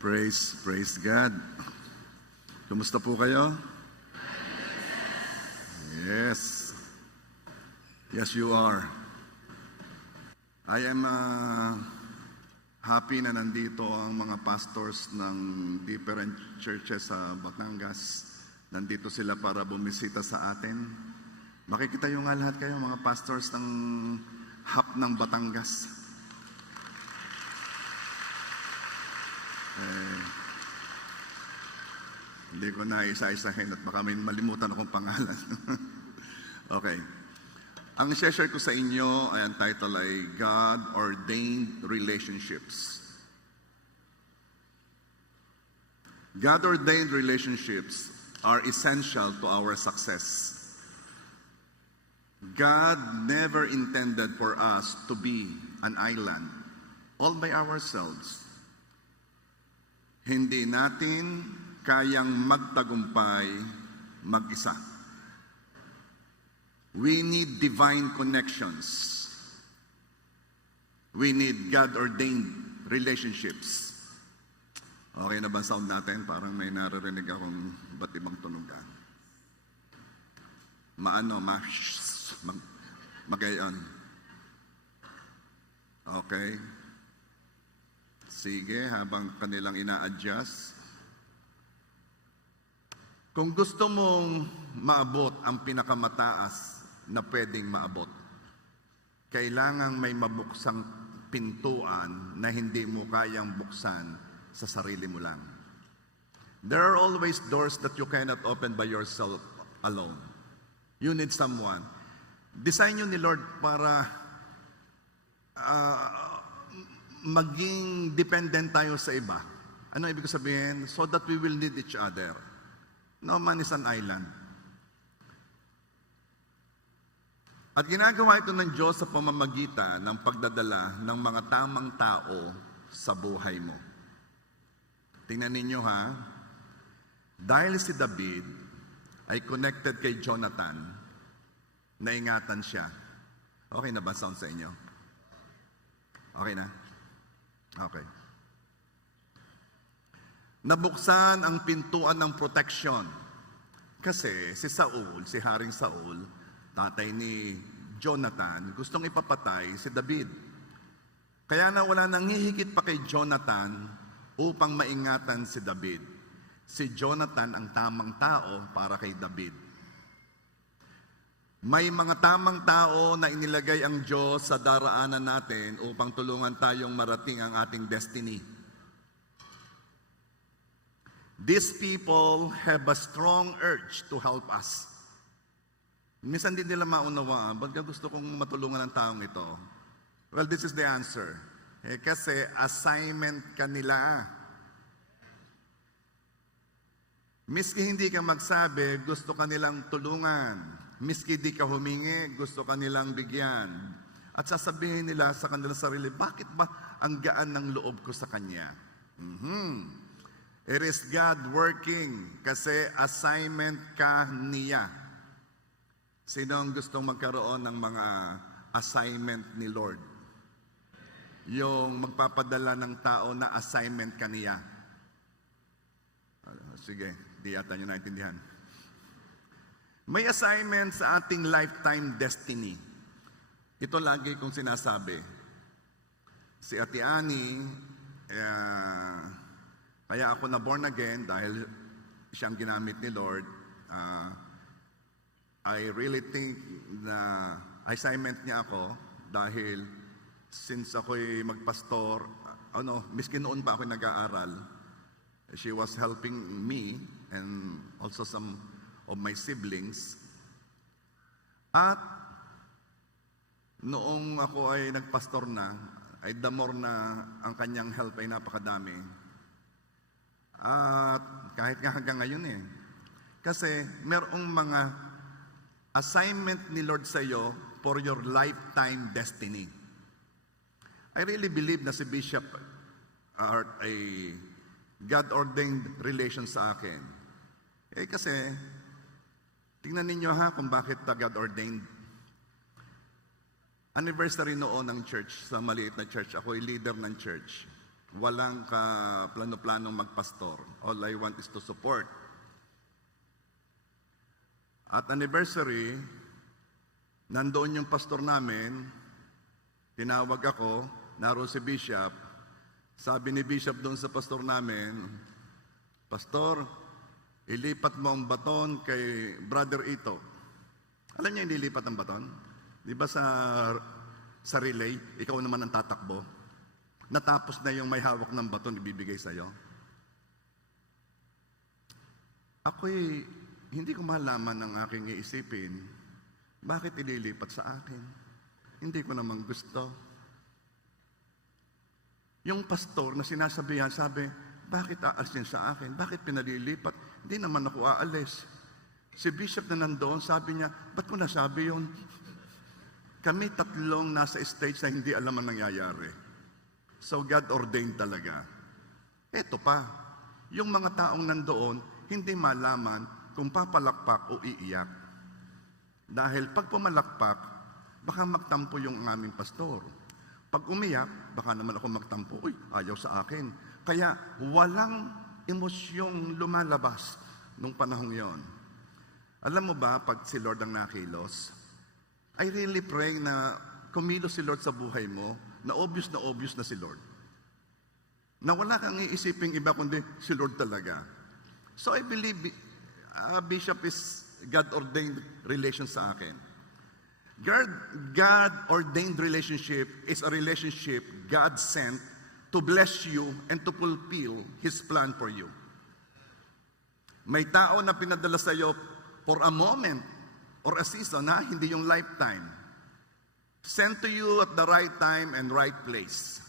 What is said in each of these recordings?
Praise God. Kumusta po kayo? Yes. Yes, you are. I am happy na nandito ang mga pastors ng different churches sa Batangas. Nandito sila para bumisita sa atin. Makikita yung nga lahat kayo, mga pastors ng HAP ng Batangas. Hindi ko na isa-isahin at baka may malimutan akong pangalan. Okay. Ang share ko sa inyo ay ang title ay God-Ordained Relationships. God-ordained relationships are essential to our success. God never intended for us to be an island all by ourselves. Hindi natin kayang magtagumpay mag-isa. We need divine connections. We need God-ordained relationships. Okay na ba sound natin? Parang may naririnig akong ba't ibang tunugan. Magayon. Okay. Sige, habang kanilang ina-adjust. Kung gusto mong maabot ang pinakamataas na pwedeng maabot, kailangang may mabuksang pintuan na hindi mo kayang buksan sa sarili mo lang. There are always doors that you cannot open by yourself alone. You need someone. Design yun ni Lord para maging dependent tayo sa iba. Ano ibig sabihin? So that we will need each other. No man is an island. At ginagawa ito ng Diyos sa pamamagitan ng pagdadala ng mga tamang tao sa buhay mo. Tingnan ninyo ha, dahil si David ay connected kay Jonathan, naingatan siya. Okay na ba sound sa inyo? Okay na? Okay. Nabuksan ang pintuan ng protection. Kasi si Saul, si Haring Saul, tatay ni Jonathan, gustong ipapatay si David. Kaya na wala nang hihigit pa kay Jonathan upang maingatan si David. Si Jonathan ang tamang tao para kay David. May mga tamang tao na inilagay ang Diyos sa daraanan natin upang tulungan tayong marating ang ating destiny. These people have a strong urge to help us. Minsan din nila maunawaan, ba't gusto kong matulungan ang taong ito? Well, this is the answer. Kasi assignment kanila. Miski hindi ka magsabi, gusto kanilang tulungan. Miski di ka humingi, gusto kanilang bigyan. At sasabihin nila sa kanilang sarili, bakit ba ang gaan ng loob ko sa kanya? It is God working kasi assignment ka niya. Sino ang gustong magkaroon ng mga assignment ni Lord? Yung magpapadala ng tao na assignment ka niya. Sige, di yata nyo naintindihan. May assignment sa ating lifetime destiny. Ito lagi kong sinasabi. Si Ate Annie, kaya ako na born again dahil siyang ginamit ni Lord. I really think na assignment niya ako dahil since ako'y magpastor, miskin noon pa ako nag-aaral, she was helping me and also some of my siblings. At noong ako ay nagpastor na, ay the more na ang kanyang help ay napakadami. At kahit nga hanggang ngayon Kasi merong mga assignment ni Lord sa iyo for your lifetime destiny. I really believe na si Bishop are a God-ordained relation sa akin. Kasi tingnan ninyo ha kung bakit God-ordained. Anniversary noon ng church, sa maliit na church. Ako ay leader ng church. Walang ka-plano-planong magpastor. All I want is to support. At anniversary, nandoon yung pastor namin, tinawag ako, naroon si Bishop. Sabi ni Bishop doon sa pastor namin, Pastor, ilipat mo ang baton kay Brother Ito. Alam niya ililipat ang baton? Di ba sa relay, ikaw naman ang tatakbo? Natapos na yung may hawak ng baton, ibibigay sa'yo. Ako'y hindi ko malaman ang aking iisipin, bakit ililipat sa akin? Hindi ko naman gusto. Yung pastor na sinasabihan, sabi, bakit aalisin sa akin? Bakit pinalilipat? Hindi naman ako aalis. Si Bishop na nandoon, sabi niya, ba't mo nasabi yun? Kami tatlong nasa stage na hindi alam ang nangyayari. So God ordained talaga. Eto pa, yung mga taong nandoon, hindi malaman kung papalakpak o iiyak. Dahil pag pumalakpak, baka magtampo yung aming pastor. Pag umiyak, baka naman ako magtampo, uy, ayaw sa akin. Kaya walang emosyong lumalabas nung panahong yon. Alam mo ba, pag si Lord ang nakilos, I really pray na kumilos si Lord sa buhay mo, na obvious na si Lord. Na wala kang iisiping iba kundi si Lord talaga. So I believe Bishop is God-ordained relation sa akin. God-ordained relationship is a relationship God sent to bless you and to fulfill His plan for you. May tao na pinadala sa iyo for a moment or a season, hindi yung lifetime. Sent to you at the right time and right place.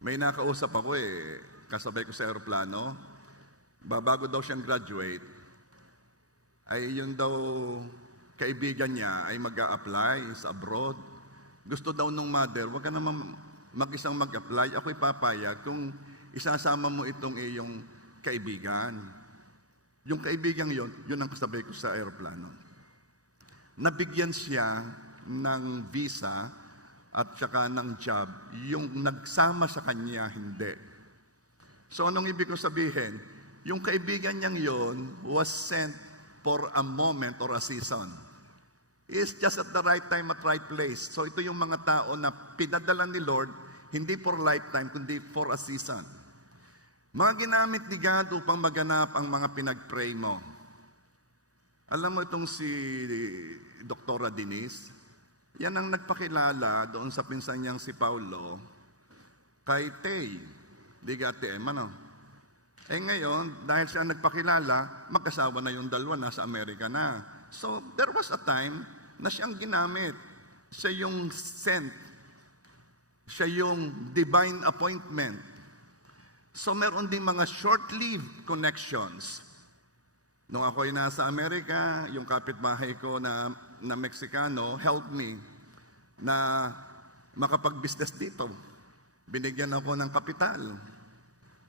May nakausap ako kasabay ko sa aeroplano, bago daw siyang graduate, ay yun daw kaibigan niya ay mag-a-apply sa abroad. Gusto daw nung mother, wag ka naman mag-isang mag-apply, ako'y papayag kung isasama mo itong iyong kaibigan. Yung kaibigan yun ang kasabay ko sa aeroplano. Nabigyan siya ng visa at saka ng job, yung nagsama sa kanya, hindi. So anong ibig ko sabihin? Yung kaibigan niyang yon was sent for a moment or a season. It's just at the right time at right place. So ito yung mga tao na pinadala ni Lord, hindi for lifetime, kundi for a season. Mga ginamit ni God upang maganap ang mga pinag-pray mo. Alam mo itong si Dr. Denise, yan ang nagpakilala doon sa pinsan niyang si Paulo kay Tay. Di gati no? Ngayon, dahil siya nagpakilala, mag-asawa na yung dalawa, nasa Amerika na. So, there was a time na siyang ginamit. Siya yung sent. Siya yung divine appointment. So, meron din mga short-lived connections. Nung ako'y nasa Amerika, yung kapitbahay ko na Meksikano helped me na makapag-business dito. Binigyan ako ng kapital.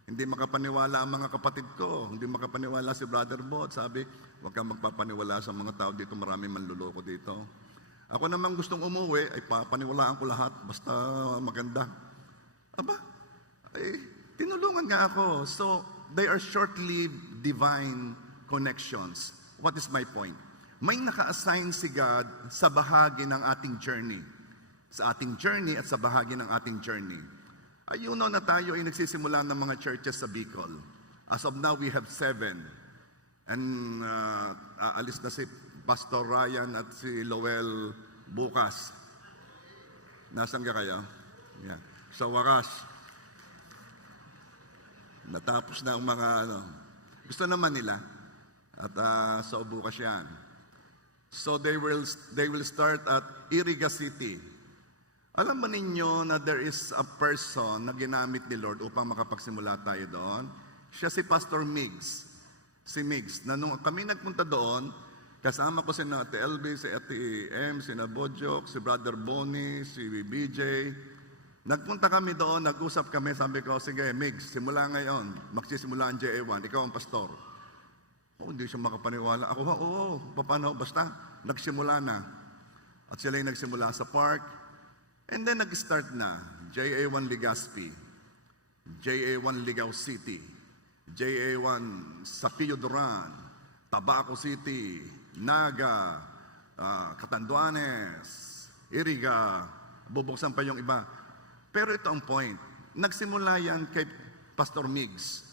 Hindi makapaniwala ang mga kapatid ko. Hindi makapaniwala si Brother Bot. Sabi, huwag kang magpapaniwala sa mga tao dito. Marami manluloko dito. Ako naman gustong umuwi, ay papaniwalaan ko lahat. Basta maganda. Aba, ay tinulungan nga ako. So, they are short-lived divine connections. What is my point? May naka-assign si God sa bahagi ng ating journey. Sa ating journey at sa bahagi ng ating journey. Ayuno na tayo ay nagsisimula ng mga churches sa Bicol. As of now, we have 7. And aalis na si Pastor Ryan at si Lowell bukas. Nasaan ka kaya? Yeah. Sa wakas. Natapos na ang mga gusto naman nila. At sa bukas yan. So they will start at Iriga City. Alam ba ninyo na there is a person na ginamit ni Lord upang makapagsimula tayo doon? Siya si Pastor Migs. Si Migs. Na nung kami nagpunta doon, kasama ko si Ate LB, si Ate M, si Nabojok, si Brother Bonnie, si BJ. Nagpunta kami doon, nag-usap kami, sabi ko, sige Migs, simula ngayon, magsisimula ang JA1, ikaw ang pastor. Oh, hindi siya makapaniwala. Ako, oo, paano? Basta, nagsimula na. At sila yung nagsimula sa park. And then nag-start na, JA1 Legazpi. JA1 Ligao City, JA1 Sapillo Duran, Tabaco City, Naga, Catanduanes, Iriga, bubuksan pa yung iba. Pero ito ang point. Nagsimula yan kay Pastor Migs.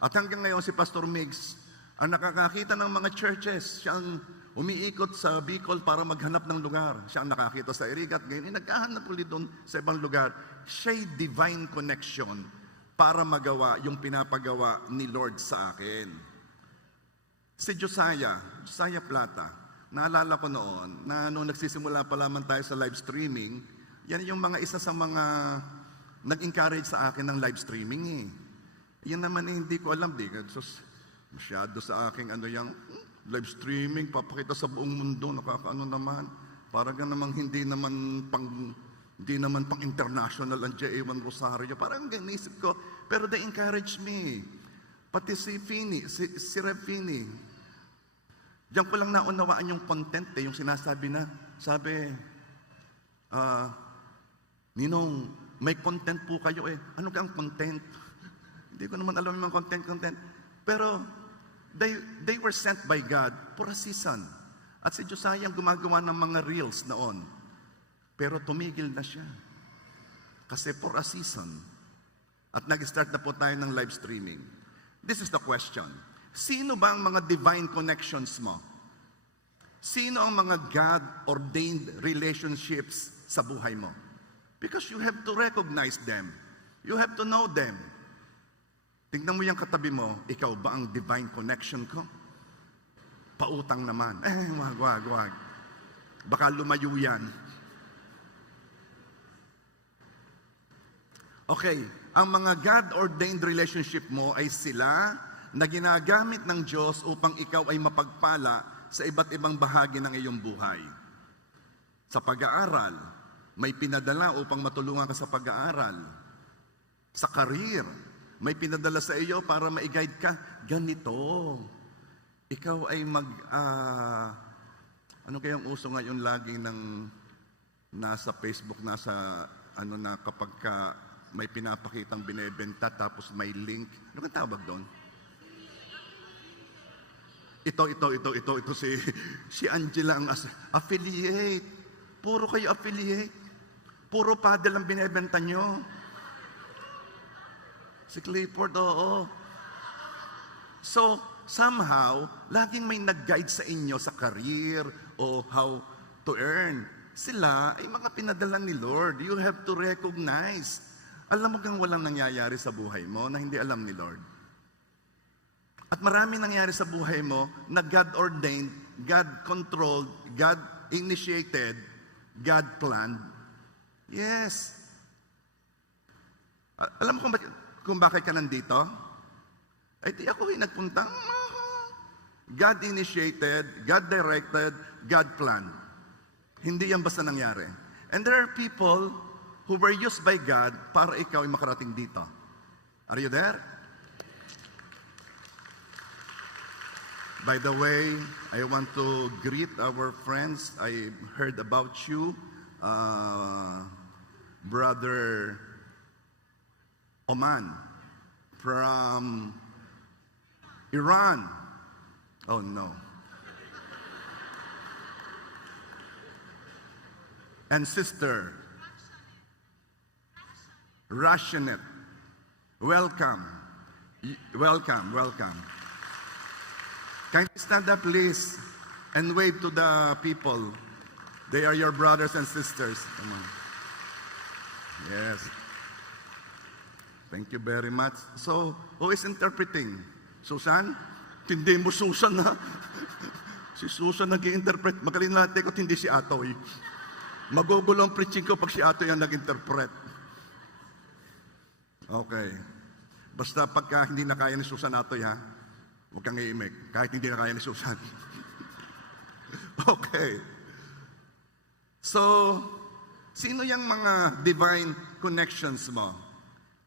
At hanggang ngayon si Pastor Migs ang nakakakita ng mga churches. Siya ang umiikot sa Bicol para maghanap ng lugar. Siya ang nakakita sa Iriga at ngayon naghahanap ulit doon sa ibang lugar. Siya'y divine connection para magawa yung pinapagawa ni Lord sa akin. Si Josiah Plata, naalala ko noon na nung nagsisimula pa lamang tayo sa live streaming, yan yung mga isa sa mga nag-encourage sa akin ng live streaming eh. Yan naman eh, hindi ko alam. Masyado sa aking live streaming, papakita sa buong mundo, nakakaano naman. Parang namang hindi naman pang international ang JA1 Rosario. Parang ganisip ko. Pero they encourage me. Pati si Rev Fini. Diyan ko lang naunawaan yung content eh, yung sinasabi na. Sabi, Ninong, may content po kayo eh. Ano kang content? Hindi ko naman alam yung content. Pero, they were sent by God for a season. At si Josiah ang gumagawa ng mga reels noon. Pero tumigil na siya. Kasi for a season. At nag-start na po tayo ng live streaming. This is the question. Sino ba ang mga divine connections mo? Sino ang mga God-ordained relationships sa buhay mo? Because you have to recognize them. You have to know them. Tingnan mo yung katabi mo, ikaw ba ang divine connection ko? Pautang naman. Wag. Baka lumayo yan. Okay, ang mga God-ordained relationship mo ay sila na ginagamit ng Diyos upang ikaw ay mapagpala sa iba't ibang bahagi ng iyong buhay. Sa pag-aaral, may pinadala upang matulungan ka sa pag-aaral. Sa career, may pinadala sa iyo para ma-guide ka. Ganito. Ikaw ay ano kayang uso ngayon lagi ng nasa Facebook, nasa na kapag may pinapakitang binebenta tapos may link. Ano kang tawag doon? Ito si Angela ang affiliate. Puro kayo affiliate. Puro paddle ang binebenta nyo. Si Clifford, oo. So, somehow, laging may nag-guide sa inyo sa career o how to earn. Sila ay mga pinadala ni Lord. You have to recognize. Alam mo kang walang nangyayari sa buhay mo na hindi alam ni Lord. At marami nangyari sa buhay mo na God-ordained, God-controlled, God-initiated, God-planned. Yes. Alam mo kung bakit ka nandito? Ay di ako nagpunta. God-initiated, God-directed, God-planned. Hindi yan basta nangyari. And there are people who were used by God para ikaw ay makarating dito. Are you there? By the way, I want to greet our friends. I heard about you, Brother Oman from Iran. Oh no. And Sister Rashanet. Welcome. Welcome. Can you stand up, please, and wave to the people? They are your brothers and sisters. Come on. Yes. Thank you very much. So, who is interpreting? Susan? Hindi mo Susan, ha? Si Susan nag-i-interpret. Magaling natin ko, hindi si Atoy. Magugulo ang preaching ko pag si Atoy ang nag-interpret. Okay. Basta pagka hindi na kaya ni Susan Atoy, ha? Huwag kang iimik. Kahit hindi na kaya ni Susan. Okay. So, sino yung mga divine connections mo?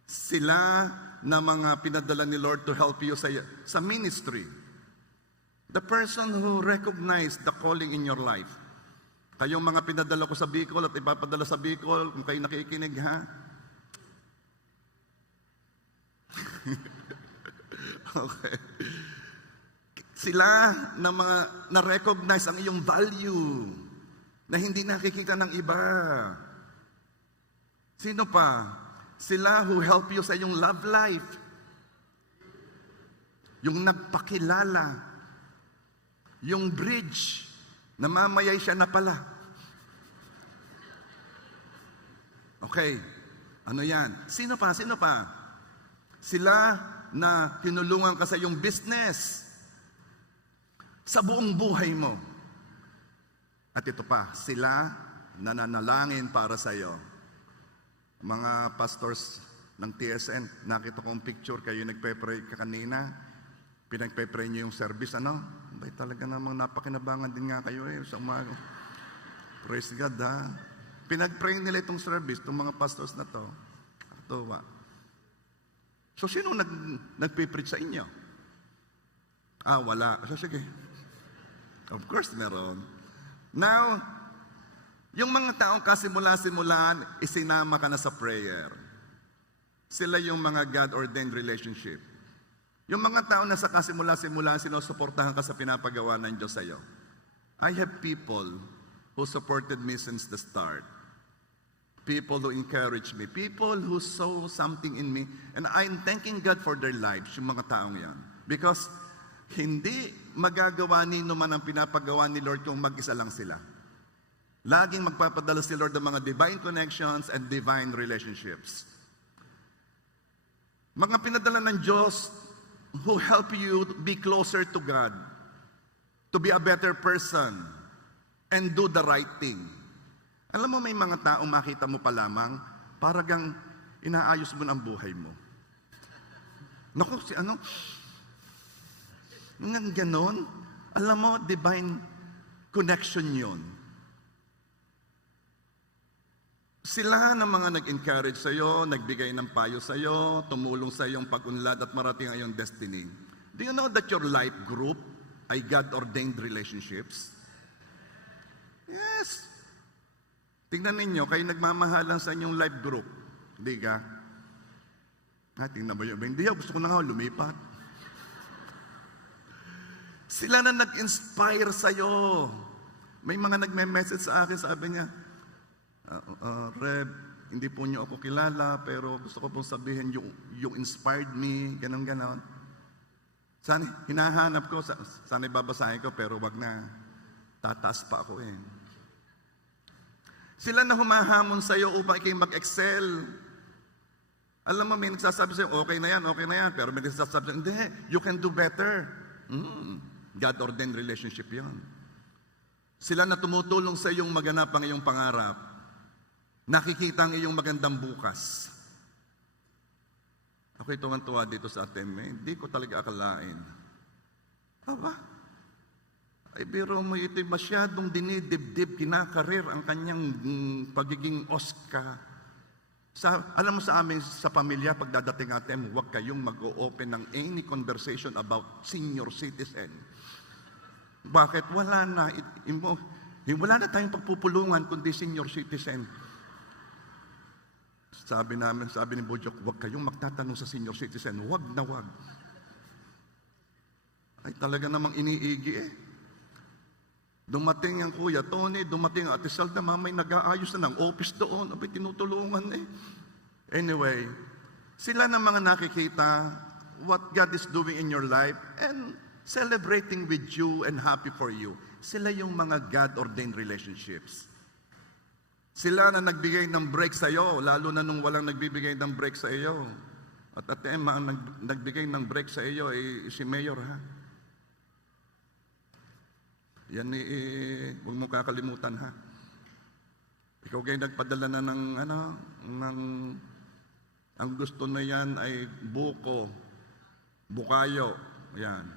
Sila na mga pinadala ni Lord to help you sa ministry. The person who recognized the calling in your life. Kayong mga pinadala ko sa Bicol at ipapadala sa Bicol, kung kayo nakikinig, ha? Okay. Sila na mga na-recognize ang iyong value na hindi nakikita ng iba. Sino pa? Sila who help you sa iyong love life. Yung nagpakilala. Yung bridge na mamayay siya na pala. Okay. Ano yan? Sino pa? Sino pa? Sila na tinulungan ka sa iyong business. Sa buong buhay mo. At ito pa, sila nananalangin para sa iyo. Mga pastors ng TSN, nakita kong picture kayo nagpe-pray ka kanina. Pinagpe-pray niyo yung service, ano? Bay, talaga namang napakinabangan din nga kayo sa umaga. Praise God, ha? Pinag-pray nila itong service, itong mga pastors na to. Tuwa. So, sino nagpe-preach sa inyo? Wala. So, sige. Of course, meron. Now, yung mga taong kasimula-simulan, isinama ka na sa prayer. Sila yung mga God-ordained relationship. Yung mga tao na sa kasimula-simulan, sinusuportahan ka sa pinapagawa ng Diyos sa'yo. I have people who supported me since the start. People who encouraged me. People who saw something in me. And I'm thanking God for their lives, yung mga taong yan. Because hindi magagawa ni naman ang pinapagawa ni Lord kung mag-isa lang sila. Laging magpapadala si Lord ng mga divine connections and divine relationships. Mga pinadala ng Diyos who help you be closer to God, to be a better person, and do the right thing. Alam mo, may mga taong makita mo pa lamang, paragang inaayos mo ang buhay mo. Naku, si ano? Nang ganon, alam mo, divine connection yon. Sila na mga nag-encourage sa'yo, nagbigay ng payo sa'yo, tumulong sa iyong pag-unlad at marating ang iyong destiny. Do you know that your life group ay God-ordained relationships? Yes. Tingnan ninyo, kayo nagmamahalan sa inyong life group. Hindi ka? Tingnan mo yun. Hindi, gusto ko na nga lumipat. Sila na nag-inspire sa'yo. May mga nagme-message sa akin, sabi niya, Reb, hindi po niyo ako kilala, pero gusto ko pong sabihin, you inspired me, ganon-ganon. Sana, hinahanap ko, sana ibabasahin ko, pero wag na. Tataas pa ako eh. Sila na humahamon sa'yo upang ikay mag-excel. Alam mo, may nagsasabi sa'yo, okay na yan, pero may nagsasabi sa'yo, hindi, you can do better. God-ordained relationship yon. Sila na tumutulong sa iyong maganap ang iyong pangarap. Nakikita ang iyong magandang bukas. Ako'y tuwan-tuwa dito sa atin, hindi ko talaga akalain. Aba, ay biro mo ito'y masyadong dinidibdib, kinakarir ang kanyang pagiging Oscar. Alam mo sa amin, sa pamilya, pagdadating natin, huwag kayong mag-o-open ng any conversation about senior citizen. Bakit? Wala na. Wala na tayong pagpupulungan kundi senior citizen. Sabi ni Bojok, huwag kayong magtatanong sa senior citizen. Huwag na huwag. Ay talaga namang iniigi eh. Dumating ang Kuya Tony, dumating ang Ate Salda, mamay nag-aayos na ng office doon. Abay, tinutulungan eh. Anyway, sila na mga nakikita what God is doing in your life and celebrating with you and happy for you. Sila yung mga God-ordained relationships. Sila na nagbigay ng break sa iyo, lalo na nung walang nagbibigay ng break sa iyo. At ang nagbigay ng break sa iyo ay si Mayor, ha? Yan huwag mo kakalimutan, ha? Ikaw kayo nagpadala na ang gusto na yan ay bukayo. Yan.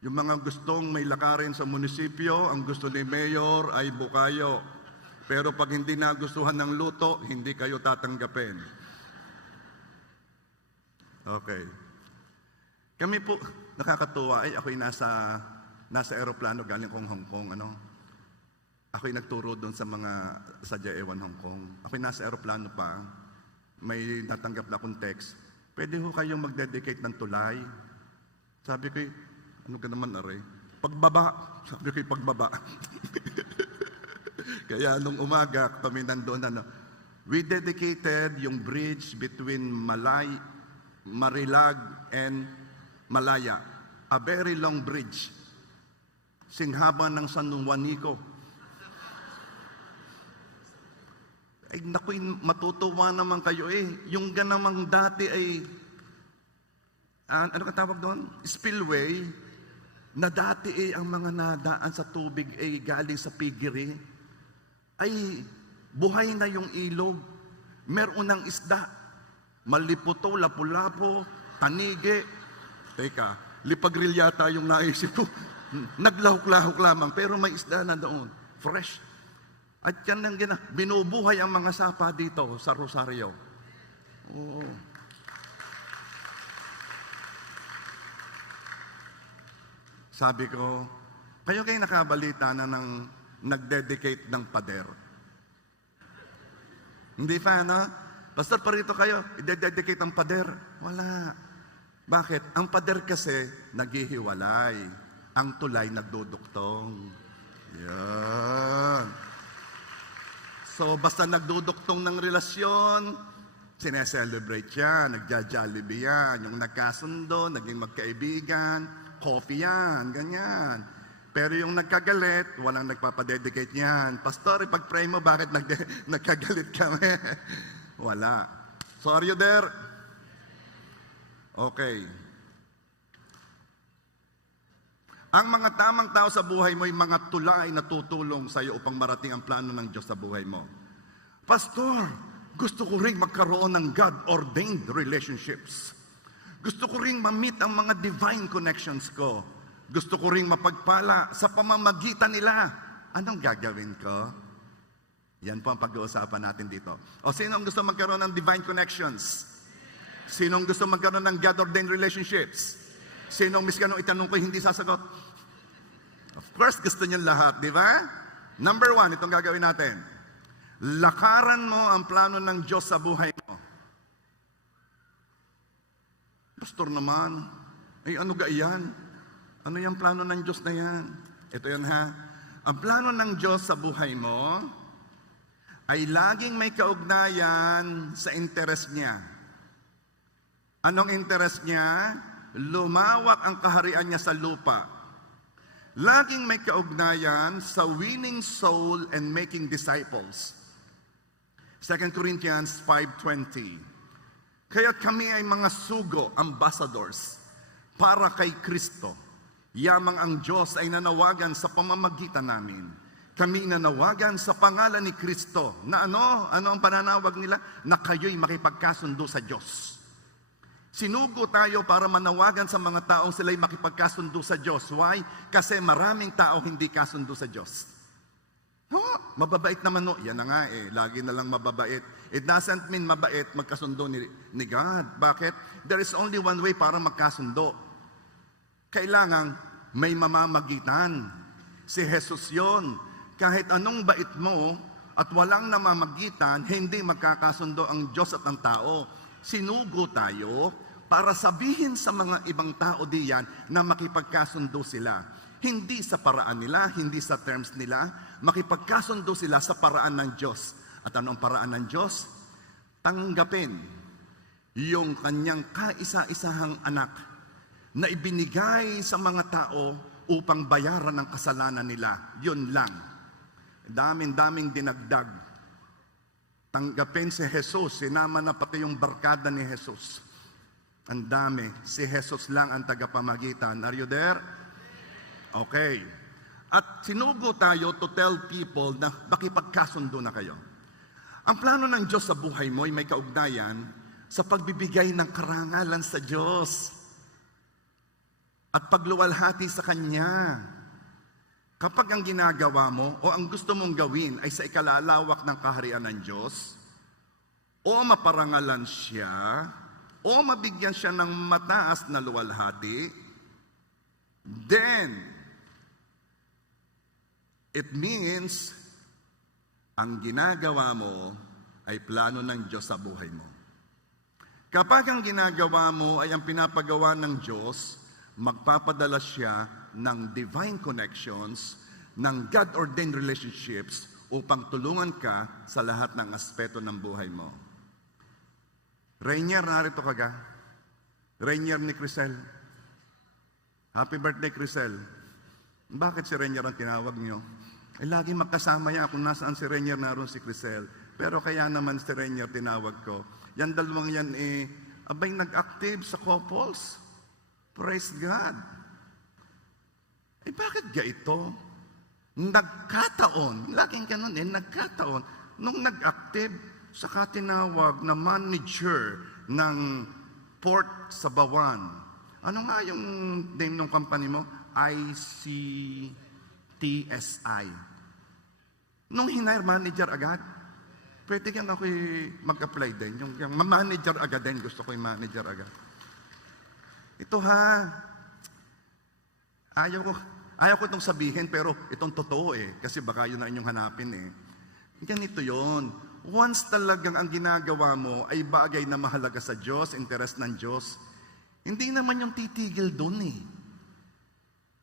Yung mga gustong may lakarin sa munisipyo, ang gusto ni Mayor ay bukayo. Pero pag hindi nagustuhan ng luto, hindi kayo tatanggapin. Okay. Kami po, nakakatuwa, ako'y nasa aeroplano galing kong Hong Kong, Ako'y nagturo doon sa Jaewan, Hong Kong. Ako'y nasa aeroplano pa, may natanggap na akong text. pwede ho kayong mag-dedicate ng tulay. Sabi ko, ano ka naman, are? Pagbaba. Sabi ko, pagbaba. Kaya nung umaga, kami nandoon, we dedicated yung bridge between Marilag and Malaya. A very long bridge. Singhaba ng San Juanico. Ay, naku, matutuwa naman kayo eh. Yung ganamang dati ay, ano ka tawag doon? Spillway, na dati eh, ang mga nadaan sa tubig ay galing sa piggery, ay buhay na yung ilog. Meron ng isda. Maliputo, lapu-lapo, tanige. Teka, lipagril yata yung naisip ko. Naglahok-lahok lamang, pero may isda na doon. Fresh. At yan ang binubuhay ang mga sapa dito sa Rosario. Oo. Sabi ko, kayo nakabalita na ng nag-dedicate ng pader. Hindi pa, no? Pastor, parito kayo, i-dedicate ang pader. Wala. Bakit? Ang pader kasi naghihiwalay. Ang tulay nagduduktong. Yan. So, basta nagduduktong ng relasyon, sineselebrate yan, nagja-jollibee yan, yung nagkasundo, naging magkaibigan, coffee yan, ganyan. Pero yung nagkagalit, walang nagpapadedicate yan. Pastor, ipag-pray mo, bakit nagkagalit kami? Wala. So, are you there? Okay. Ang mga tamang tao sa buhay mo ay mga tulay na tutulong sa iyo upang marating ang plano ng Diyos sa buhay mo. Pastor, gusto ko rin magkaroon ng God-ordained relationships. Gusto ko rin ma-meet ang mga divine connections ko. Gusto ko rin mapagpala sa pamamagitan nila. Anong gagawin ko? Yan po ang pag-uusapan natin dito. O sino ang gusto magkaroon ng divine connections? Sino ang gusto magkaroon ng God-ordained relationships? Sino ang miskanong itanong ko hindi sasagot? Of course, gusto niyo lahat, di ba? Number 1, itong gagawin natin. Lakaran mo ang plano ng Diyos sa buhay mo. Pastor naman, ay ano ga iyan? Ano yung plano ng Diyos na yan? Ito yan ha. Ang plano ng Diyos sa buhay mo ay laging may kaugnayan sa interes niya. Anong interes niya? Lumawak ang kaharian niya sa lupa. Laging may kaugnayan sa winning soul and making disciples. 2 Corinthians 5:20. Kaya't kami ay mga sugo, ambassadors, para kay Kristo. Yamang ang Diyos ay nanawagan sa pamamagitan namin. Kami nanawagan sa pangalan ni Kristo. Na ano? Ano ang pananawag nila? Na kayo'y makipagkasundo sa Diyos. Sinugo tayo para manawagan sa mga taong sila'y makipagkasundo sa Diyos. Why? Kasi maraming tao hindi kasundo sa Diyos. Oh, mababait naman no. Yan na nga eh. Lagi na lang mababait. It doesn't mean mabait magkasundo ni God. Bakit? There is only one way para magkasundo. Kailangan may mamamagitan. Si Jesus yon. Kahit anong bait mo at walang namamagitan, hindi magkakasundo ang Diyos at ang tao. Sinugo tayo para sabihin sa mga ibang tao diyan na makipagkasundo sila. Hindi sa paraan nila, hindi sa terms nila, makipagkasundo sila sa paraan ng Diyos. At ano ang paraan ng Diyos? Tanggapin yung kanyang kaisa-isahang anak na ibinigay sa mga tao upang bayaran ang kasalanan nila. Yun lang. Daming-daming dinagdag. Tanggapin si Jesus, sinama na pati yung barkada ni Jesus. Ang dami, si Jesus lang ang tagapamagitan. Are you there? Okay. At sinugo tayo to tell people na makipagkasundo na kayo. Ang plano ng Diyos sa buhay mo ay may kaugnayan sa pagbibigay ng karangalan sa Diyos at pagluwalhati sa Kanya. Kapag ang ginagawa mo o ang gusto mong gawin ay sa ikalalawak ng kaharian ng Diyos, o maparangalan siya, o mabigyan siya ng mataas na luwalhati, then, it means, ang ginagawa mo ay plano ng Diyos sa buhay mo. Kapag ang ginagawa mo ay ang pinapagawa ng Diyos, magpapadala siya ng divine connections, ng God-ordained relationships upang tulungan ka sa lahat ng aspeto ng buhay mo. Rainier, narito ka ga? Rainier ni Crisel. Happy birthday, Crisel. Bakit si Rainier ang tinawag niyo? Lagi magkasama yan. Kung nasaan si Rainier, naroon si Crisel. Pero kaya naman si Rainier tinawag ko. Yan dalawang yan abay nag-active sa couples. Praise God. Bakit ga ito? Nagkataon. Laging ganun nagkataon. Nung nag-active, saka tinawag na manager ng Port Sabawan. Ano nga yung name ng company mo? ICTSI. Nung hinire manager agad, pwede kang ako mag-apply din. Yung manager agad din. Gusto ko yung manager agad. Ito ayaw ko itong sabihin, pero itong totoo kasi baka yun na inyong hanapin Ganito yon. Once talagang ang ginagawa mo ay bagay na mahalaga sa Diyos, interes ng Diyos, hindi naman yung titigil doon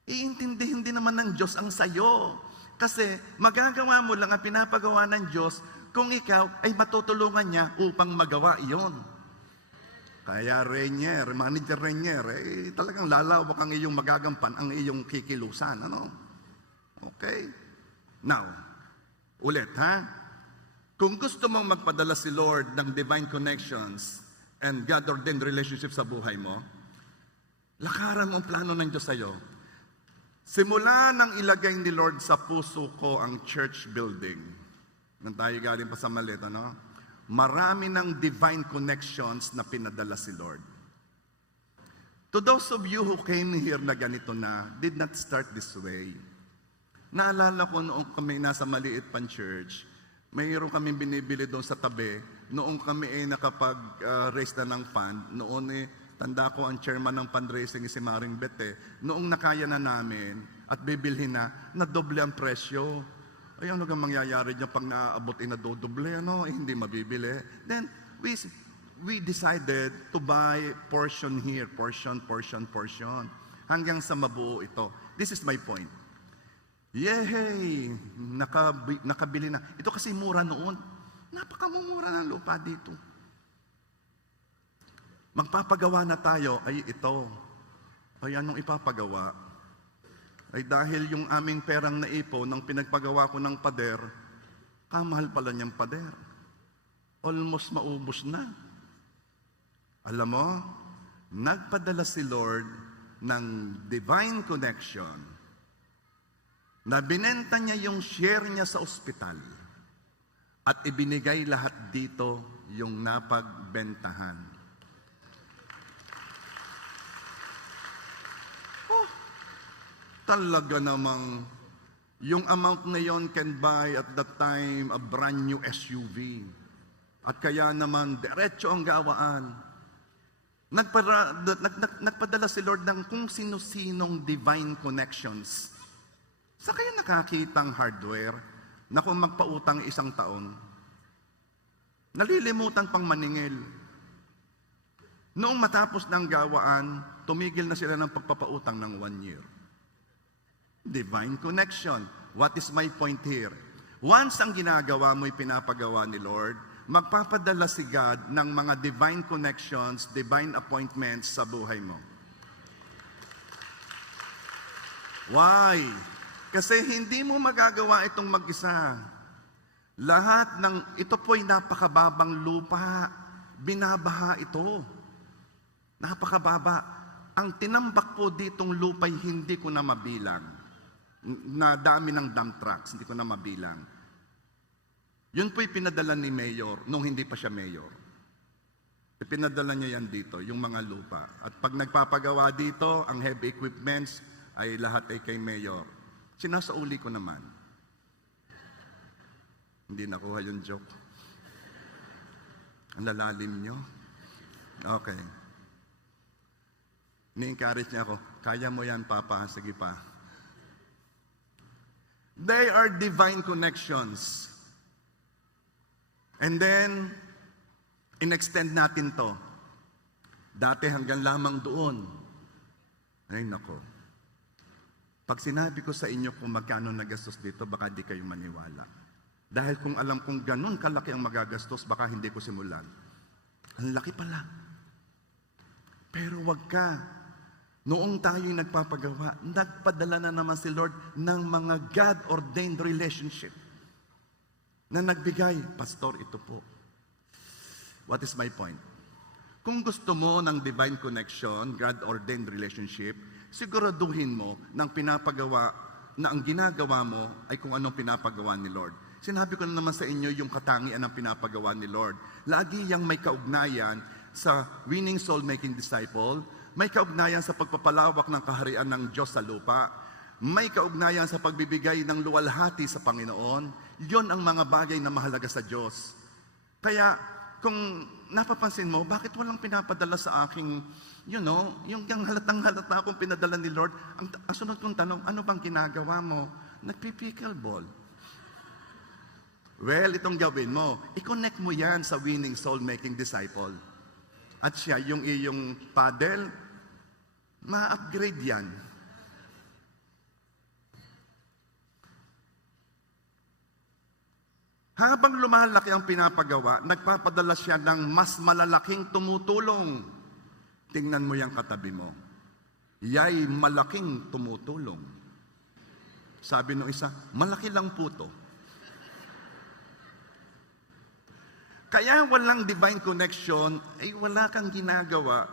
Iintindihin din naman ng Diyos ang sayo. Kasi magagawa mo lang ang pinapagawa ng Diyos kung ikaw ay matutulungan niya upang magawa iyon. Kaya Rainier, Manager Rainier, talagang lalawak ang iyong magagampan, ang iyong kikilusan. Okay? Now, ulit Kung gusto mong magpadala si Lord ng divine connections and God-ordained relationship sa buhay mo, lakaran mo ang plano ng Diyos sa'yo. Simula nang ilagay ni Lord sa puso ko ang church building, nang tayo galing pa sa Malit, marami ng divine connections na pinadala si Lord. To those of you who came here na ganito na, did not start this way. Naalala ko noong kami nasa maliit pang church, mayroon kami binibili doon sa tabi, noong kami nakapag-raise na ng fund, noon tanda ko ang chairman ng fundraising si Maring Bete, noong nakaya na namin at bibilhin na doble ang presyo. Ay, ano kang mangyayari niya pag naaabot na dodoble, hindi mabibili. Then, we decided to buy portion here, portion. Hanggang sa mabuo ito. This is my point. Yehey! Nakabili na. Ito kasi mura noon. Napakamumura ng lupa dito. Magpapagawa na tayo, ay ito. Ay, anong ipapagawa? Ay dahil yung aming perang naipon nang pinagpagawa ko ng pader, kamahal pala niyang pader. Almost maubos na. Alam mo, nagpadala si Lord ng divine connection na binenta niya yung share niya sa ospital at ibinigay lahat dito yung napagbentahan. Talaga namang yung amount na yon can buy at that time a brand new SUV. At kaya naman diretso ang gawaan. Nagpadala si Lord ng kung sino-sinong divine connections. Sa kaya nakakitang hardware na kung magpautang 1 taon, nalilimutan pang maningil. Noong matapos ng gawaan, tumigil na sila ng pagpapautang ng 1 year. Divine connection. What is my point here? Once ang ginagawa mo'y pinapagawa ni Lord, magpapadala si God ng mga divine connections, divine appointments sa buhay mo. Why? Kasi hindi mo magagawa itong mag-isa. Lahat ng, ito po'y napakababang lupa. Binabaha ito. Napakababa. Ang tinambak po ditong lupa'y hindi ko na mabilang. Na dami ng dump trucks, hindi ko na mabilang. Yun po'y pinadala ni Mayor nung hindi pa siya Mayor. Pinadala niya yan dito, yung mga lupa. At pag nagpapagawa dito, ang heavy equipments ay lahat ay kay Mayor. Sinasauli ko naman. Hindi nakuha yung joke. Ang lalalim nyo. Okay. Ni-encourage niya ako, kaya mo yan, Papa. Sige pa. They are divine connections. And then, in-extend natin to. Dati hanggang lamang doon. Ay nako. Pag sinabi ko sa inyo kung magkano nagastos dito, baka di kayo maniwala. Dahil kung alam kong ganun kalaki ang magagastos, baka hindi ko simulan. Ang laki pala. Pero wag ka. Noong tayo'y nagpapagawa, nagpadala na naman si Lord ng mga God-ordained relationship na nagbigay, Pastor, ito po. What is my point? Kung gusto mo ng divine connection, God-ordained relationship, siguraduhin mo ng pinapagawa na ang ginagawa mo ay kung anong pinapagawa ni Lord. Sinabi ko na naman sa inyo yung katangian ng pinapagawa ni Lord. Lagi yang may kaugnayan sa winning soul-making disciple, may kaugnayan sa pagpapalawak ng kaharian ng Diyos sa lupa, may kaugnayan sa pagbibigay ng luwalhati sa Panginoon. Yon ang mga bagay na mahalaga sa Diyos. Kaya, kung napapansin mo, bakit walang pinapadala sa aking, yung halatang-halata akong pinadala ni Lord, ang sunod kong tanong, ano bang ginagawa mo? Nagpipickleball. Well, itong gawin mo, i-connect mo yan sa winning soul-making disciple. At siya, yung iyong paddle, ma-upgrade yan. Habang lumalaki ang pinapagawa, nagpapadala siya ng mas malalaking tumutulong. Tingnan mo yung katabi mo. Yay, malaking tumutulong. Sabi nung isa, malaki lang po to. Kaya walang divine connection, ay wala kang ginagawa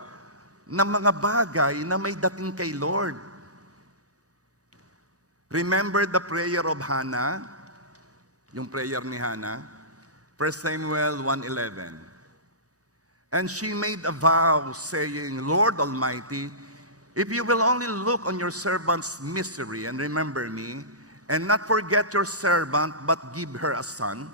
ng mga bagay na may dating kay Lord. Remember the prayer of Hannah? Yung prayer ni Hannah, 1 Samuel 1:11. And she made a vow saying, Lord Almighty, if you will only look on your servant's misery and remember me, and not forget your servant, but give her a son,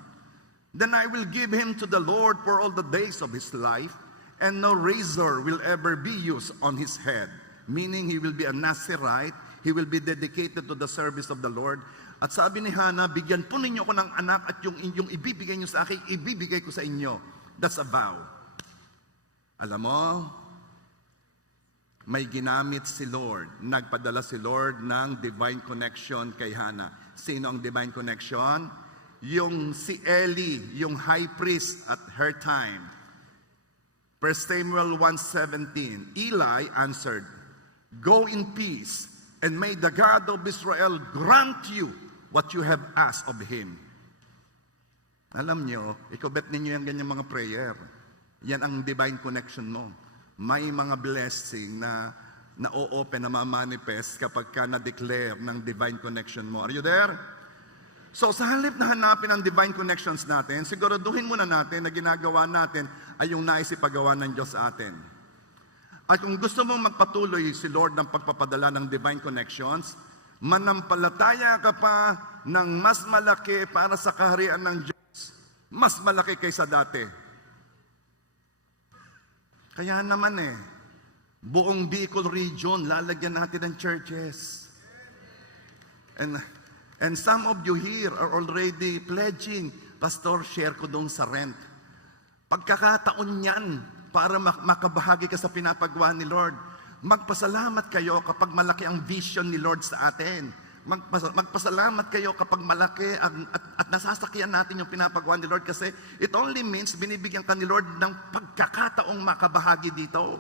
then I will give him to the Lord for all the days of his life, and no razor will ever be used on his head. Meaning he will be a Nazirite, he will be dedicated to the service of the Lord. At sabi ni Hannah, bigyan po ninyo ko ng anak at yung inyong ibibigay nyo sa akin, ibibigay ko sa inyo. That's a vow. Alam mo, may ginamit si Lord. Nagpadala si Lord ng divine connection kay Hannah. Sino ang divine connection? Yung si Eli, yung high priest at her time. 1 Samuel 1:17, Eli answered, Go in peace, and may the God of Israel grant you what you have asked of Him. Alam nyo, ikobet ninyo yung ganyan mga prayer. Yan ang divine connection mo. May mga blessing na na-o-open, na ma-manifest kapag ka na-declare ng divine connection mo. Are you there? So sa halip na hanapin ang divine connections natin, siguraduhin muna natin na ginagawa natin ay yung naisipagawa ng Diyos sa atin. At kung gusto mong magpatuloy si Lord ng pagpapadala ng divine connections, manampalataya ka pa ng mas malaki para sa kaharian ng Diyos. Mas malaki kaysa dati. Kaya naman buong Bicol region, lalagyan natin ng churches. And some of you here are already pledging, Pastor, share ko doon sa rent. Pagkakataon yan para makabahagi ka sa pinapagawa ni Lord. Magpasalamat kayo kapag malaki ang vision ni Lord sa atin. Magpasalamat kayo kapag malaki at nasasakyan natin yung pinapagawa ni Lord kasi it only means binibigyan ka ni Lord ng pagkakataong makabahagi dito.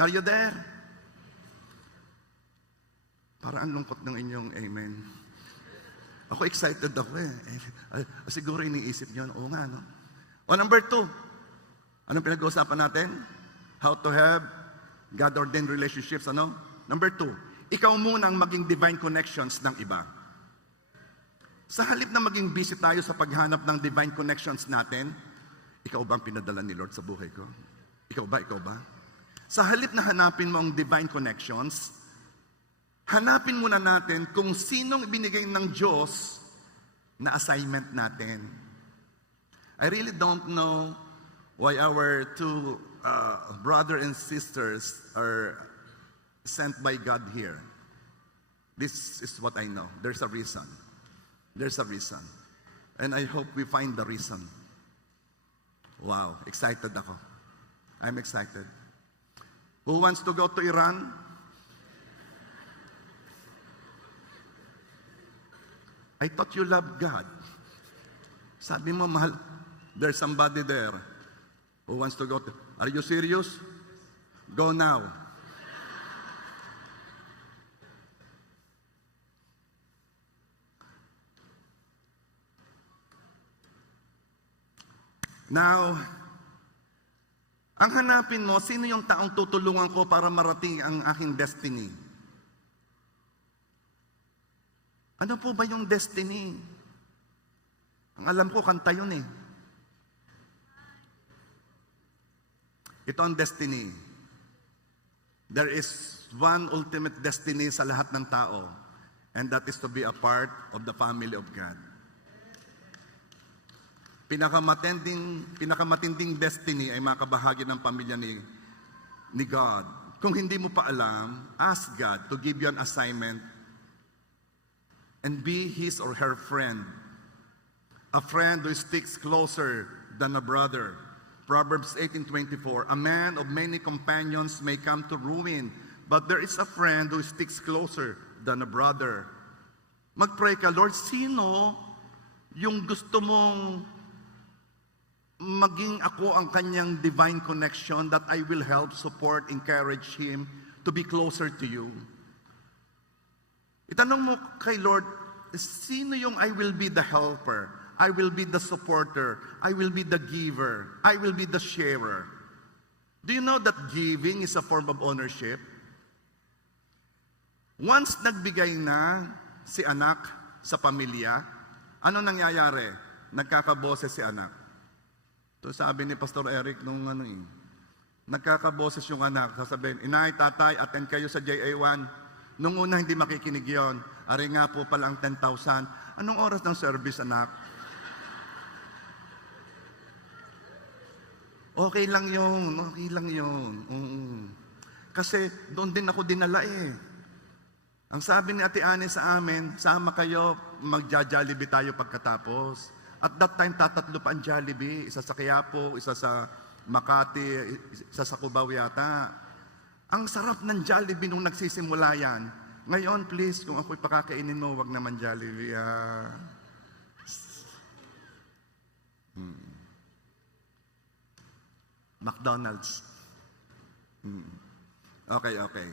Are you there? Parang lungkot ng inyong amen. Ako excited ako Siguro iniisip niyo, oo nga, no? O number 2, anong pinag-uusapan natin? How to have God-ordained relationships, ano? Number 2, ikaw munang maging divine connections ng iba. Sa halip na maging busy tayo sa paghanap ng divine connections natin, ikaw ba ang pinadala ni Lord sa buhay ko? Ikaw ba? Sa halip na hanapin mo ang divine connections, hanapin muna natin kung sinong ibinigay ng Diyos na assignment natin. I really don't know why our two brother and sisters are sent by God here. This is what I know. There's a reason. There's a reason. And I hope we find the reason. Wow, excited ako. I'm excited. Who wants to go to Iran? I thought you love God. Sabi mo, mahal, there's somebody there who wants to go to... Are you serious? Go now. Now, ang hanapin mo, sino yung taong tutulungan ko para marating ang aking destiny? Ano po ba yung destiny? Ang alam ko, kanta yun eh. Ito ang destiny. There is one ultimate destiny sa lahat ng tao, and that is to be a part of the family of God. Pinakamatinding destiny ay makabahagi ng pamilya ni God. Kung hindi mo pa alam, ask God to give you an assignment and be his or her friend. A friend who sticks closer than a brother. Proverbs 18:24, a man of many companions may come to ruin, but there is a friend who sticks closer than a brother. Mag-pray ka, Lord, sino yung gusto mong maging ako ang kanyang divine connection that I will help, support, encourage him to be closer to you. Itanong mo kay Lord, sino yung I will be the helper, I will be the supporter, I will be the giver, I will be the sharer. Do you know that giving is a form of ownership? Once nagbigay na si anak sa pamilya, ano nangyayari? Nagkakaboses si anak. So sabi ni Pastor Eric nung nagkakaboses yung anak, sasabihin, inay, tatay, attend kayo sa JA1. Nung una hindi makikinig yon. Ari nga po pala ang 10,000. Anong oras ng service, anak? Okay lang yun, okay lang yun. Kasi doon din ako dinala eh. Ang sabi ni Ate Anne sa amin, sama kayo, magja-Jollibee tayo pagkatapos. At that time, tatatlo pa ang Jollibee. Isa sa Quiapo, isa sa Makati, isa sa Cubao yata. Ang sarap ng Jollibee nung nagsisimula yan. Ngayon, please, kung ako'y pakakainin mo, wag naman Jollibee. McDonald's. Okay.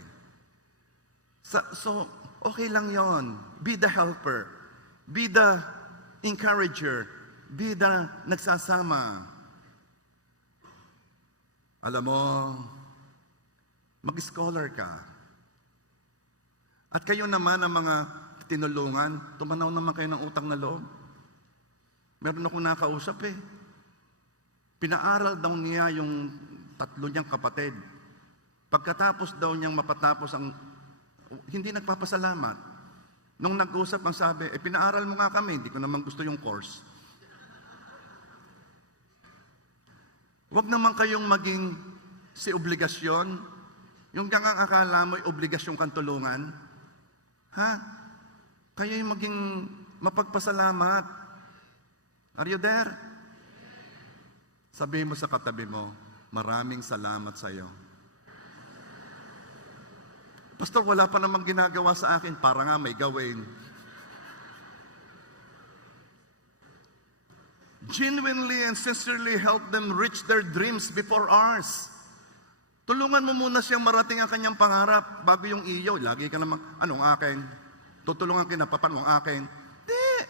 So, okay lang yon. Be the helper. Be the encourager. Be the nagsasama. Alam mo, mag-scholar ka. At kayo naman ang mga tinulungan, tumanaw naman kayo ng utang na loob. Meron akong nakausap eh. Pinaaral daw niya yung 3 niyang kapatid. Pagkatapos daw niyang mapatapos ang, hindi nagpapasalamat. Nung nag-usap ang sabi, pinaaral mo nga kami, hindi ko naman gusto yung course. Huwag naman kayong maging si obligasyon. Yung gangang akala mo ay obligasyon kang tulungan. Ha? Kayo yung maging mapagpasalamat. Are you there? Sabihin mo sa katabi mo, maraming salamat sa iyo. Pastor, wala pa namang ginagawa sa akin. Para nga may gawin. Genuinely and sincerely help them reach their dreams before ours. Tulungan mo muna siyang marating ang kanyang pangarap bago yung iyo. Lagi ka naman, anong akin? Tutulungan kita, paano ang akin? Di.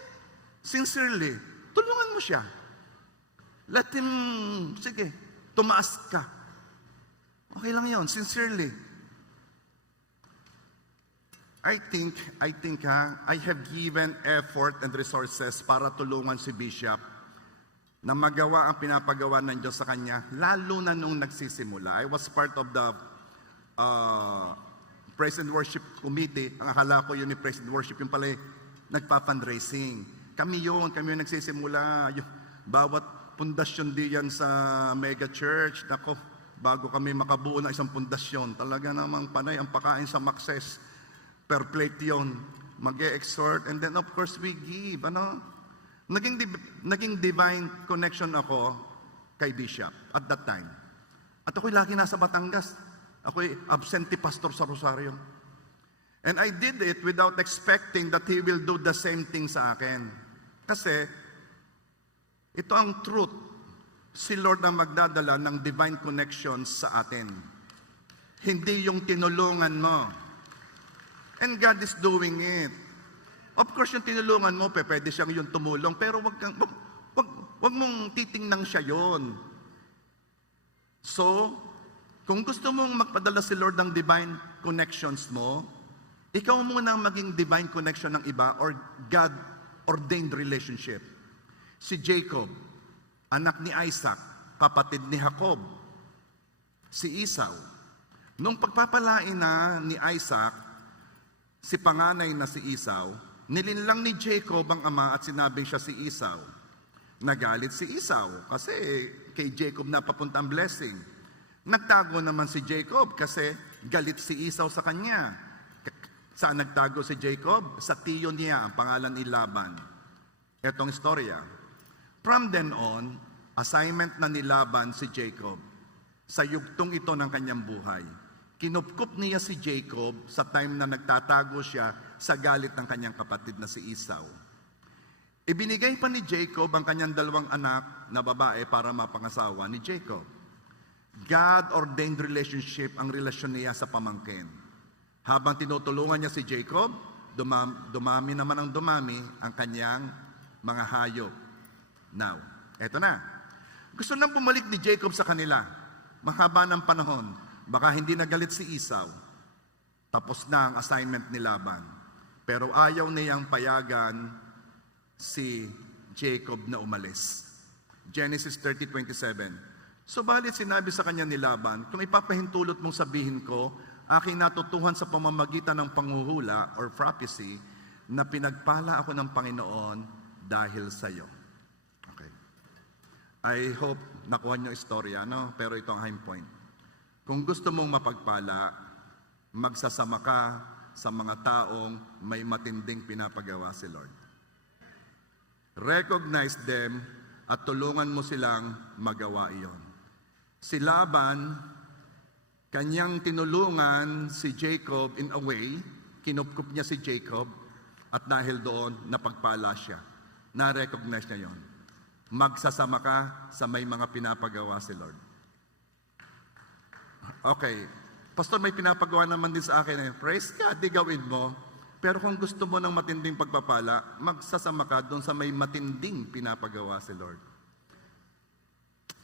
Sincerely, tulungan mo siya. Let him, sige, tumaas ka. Okay lang yon, sincerely. I think I have given effort and resources para tulungan si Bishop na magawa ang pinapagawa ng Diyos sa kanya, lalo na nung nagsisimula. I was part of the Praise and Worship Committee. Ang akala ko yun ni Praise and Worship, yung pala nagpa-fundraising. Kami yung nagsisimula. Yung, bawat pundasyon diyan sa mega church, nako, bago kami makabuo na isang pundasyon, talaga namang panay ang pakain sa Maxes. Per plate yun, mag-e-exhort, and then of course we give, Naging divine connection ako kay Bishop at that time. At ako'y lagi nasa Batangas. Ako'y absentee pastor sa Rosario. And I did it without expecting that He will do the same thing sa akin. Kasi, ito ang truth. Si Lord ang magdadala ng divine connections sa atin. Hindi yung tinulungan mo. And God is doing it. Of course, yung tinulungan mo, pwede siyang yung tumulong, pero wag mong titingnang siya yon. So, kung gusto mong magpadala si Lord ng divine connections mo, ikaw muna ang maging divine connection ng iba or God-ordained relationship. Si Jacob, anak ni Isaac, kapatid ni Jacob. Si Esau. Nung pagpapalain na ni Isaac, si panganay na si Esau, nilinlang ni Jacob ang ama at sinabing siya si Esau. Nagalit si Esau kasi kay Jacob na papunta ang blessing. Nagtago naman si Jacob kasi galit si Esau sa kanya. Saan nagtago si Jacob? Sa tiyo niya, ang pangalan ni Laban. Etong istorya. From then on, assignment na ni Laban si Jacob. Sa yugtong ito ng kanyang buhay, kinupkup niya si Jacob sa time na nagtatago siya sa galit ng kanyang kapatid na si Esau. Ibinigay pa ni Jacob ang kanyang dalawang anak na babae para mapangasawa ni Jacob. God-ordained relationship ang relasyon niya sa pamangkin. Habang tinutulungan niya si Jacob, dumami naman ang dumami ang kanyang mga hayop. Now, eto na. Gusto nang bumalik ni Jacob sa kanila. Mahaba ng panahon, baka hindi nagalit si Esau. Tapos na ang assignment ni Laban. Pero ayaw niyang payagan si Jacob na umalis. Genesis 30:27. Subalit sinabi sa kanya ni Laban, kung ipapahintulot mong sabihin ko, aking natutuhan sa pamamagitan ng panghuhula or prophecy, na pinagpala ako ng Panginoon dahil sa iyo. Okay. I hope nakuha niyo istorya, no? Pero ito ang high point. Kung gusto mong mapagpala, magsasama ka sa mga taong may matinding pinapagawa si Lord. Recognize them at tulungan mo silang magawa iyon. Si Laban, kanyang tinulungan si Jacob in a way, kinupkup niya si Jacob at dahil doon napagpala siya. Na-recognize niya yon. Magsasama ka sa may mga pinapagawa si Lord. Okay, Pastor, may pinapagawa naman din sa akin. Praise God, di gawin mo. Pero kung gusto mo ng matinding pagpapala, magsasama ka doon sa may matinding pinapagawa si Lord.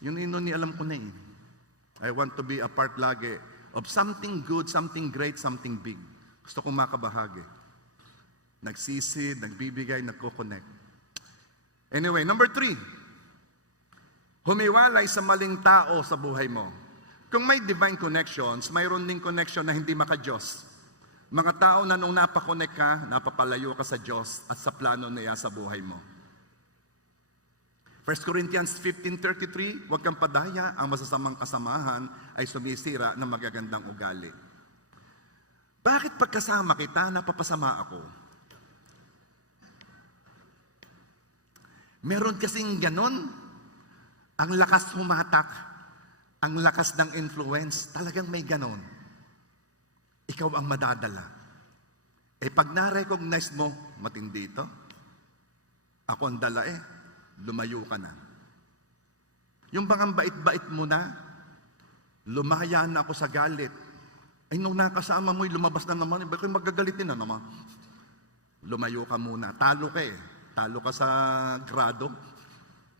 Yun ni alam ko na eh. I want to be a part lagi of something good, something great, something big. Gusto kong makabahagi. Nagsisid, nagbibigay, nagko-connect. Anyway, number 3. Humiwalay sa maling tao sa buhay mo. Kung may divine connections, mayroon ding connection na hindi maka-Diyos. Mga tao na nung napakonect ka, napapalayo ka sa Diyos at sa plano niya sa buhay mo. 1 Corinthians 15:33, huwag kang padaya, ang masasamang kasamahan ay sumisira ng magagandang ugali. Bakit pagkasama kita, napapasama ako? Meron kasing ganon, ang lakas humatak, ang lakas ng influence, talagang may ganon. Ikaw ang madadala. Eh pag na-recognize mo, matindi ito. Ako ang dala lumayo ka na. Yung bang bait-bait mo na, lumaya na ako sa galit. Ay nung nakasama mo, lumabas na naman, bakit magagalitin na naman? Lumayo ka muna. Talo ka Talo ka sa grado.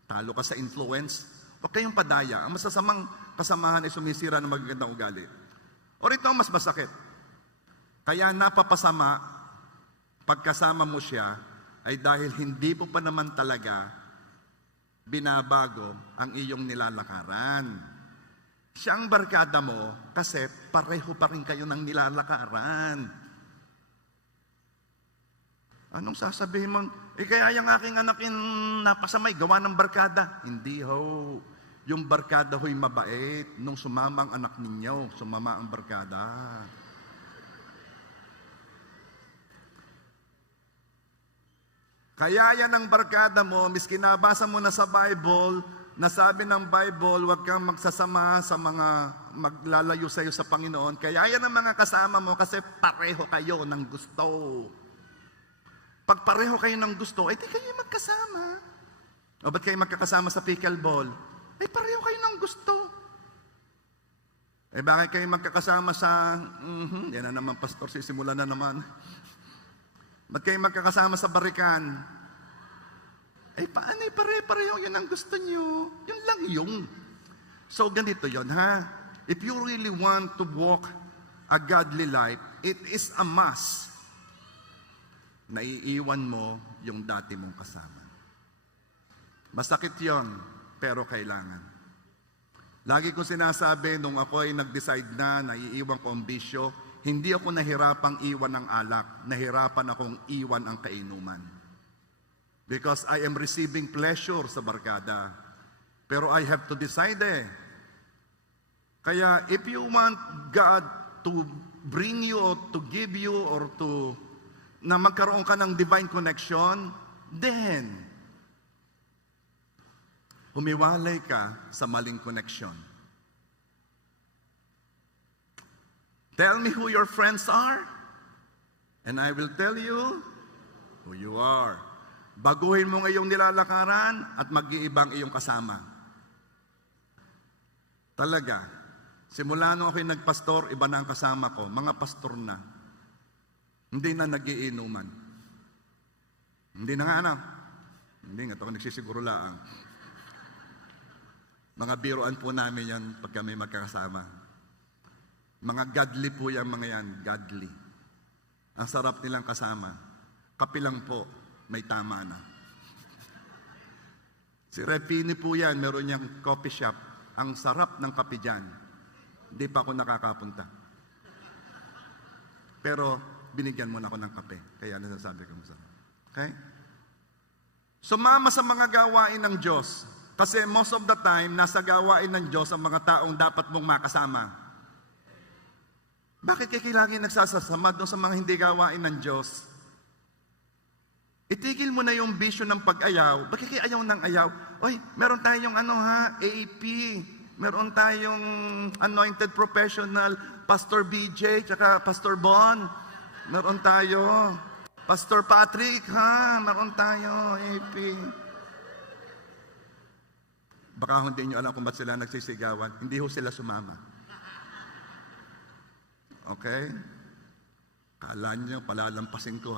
Talo ka sa influence. Huwag kayong padaya. Ang masasamang kasamahan ay sumisira ng magagandang ugali. O rito ang mas masakit. Kaya napapasama, pagkasama mo siya, ay dahil hindi mo pa naman talaga binabago ang iyong nilalakaran. Siya ang barkada mo kasi pareho pa rin kayo ng nilalakaran. Anong sasabihin mo? Kaya yung aking anak napasamay, gawa ng barkada. Hindi ho. Yung barkada ho'y mabait. Nung sumama ang anak ninyo, sumama ang barkada. Kaya yan ang barkada mo, miski nabasa mo na sa Bible, Nasabi ng Bible, huwag kang magsasama sa mga maglalayo sa iyo sa Panginoon. Kaya yan ang mga kasama mo kasi pareho kayo ng gusto. Pag pareho kayo ng gusto, di kayo magkasama. O ba't kayo magkakasama sa pickleball? Pareho kayo ng gusto. Bakit kayo magkakasama sa, yan na naman pastor, sisimula na naman. Ba't kayo magkakasama sa barikan? Paano pare-pareho yan ang gusto nyo? Yun lang yung. So ganito yon ha. If you really want to walk a godly life, it is a must na iiwan mo yung dati mong kasama. Masakit yon, pero kailangan. Lagi kong sinasabi, nung ako ay nag-decide na iiwan ko ang bisyo, hindi ako nahirapang iwan ang alak, nahirapan akong iwan ang kainuman. Because I am receiving pleasure sa barkada. Pero I have to decide Kaya if you want God to bring you or to give you or to na magkaroon ka ng divine connection, then humiwalay ka sa maling connection. Tell me who your friends are, and I will tell you who you are. Baguhin mo ngayong nilalakaran at mag-iibang iyong kasama. Talaga. Simula nung ako'y nagpastor, iba na ang kasama ko. Mga pastor na. Hindi na nagiinuman. Hindi na nga Hindi nga. Ito nagsisiguro lang. Mga biroan po namin yan pag kami magkakasama. Mga godly po yan, mga yan. Godly. Ang sarap nilang kasama. Kapilang po. May tama na. Si Repini po yan, meron niyang coffee shop. Ang sarap ng kape dyan. Hindi pa ako nakakapunta. Pero binigyan mo na ako ng kape. Kaya nasasabi ko masarap. Okay? Sumama sa mga gawain ng Diyos. Kasi most of the time, nasa gawain ng Diyos ang mga taong dapat mong makasama. Bakit kayo lagi nagsasasama doon sa mga hindi gawain ng Diyos? Itigil mo na yung bisyo ng pag-ayaw. Bakit kayo ayaw ng ayaw? Meron tayong AP. Meron tayong anointed professional, Pastor BJ, tsaka Pastor Bon. Meron tayo. Pastor Patrick, meron tayo, AP. Baka hindi nyo alam kung ba't sila nagsisigawan. Hindi ho sila sumama. Okay? Kala nyo, palalampasin ko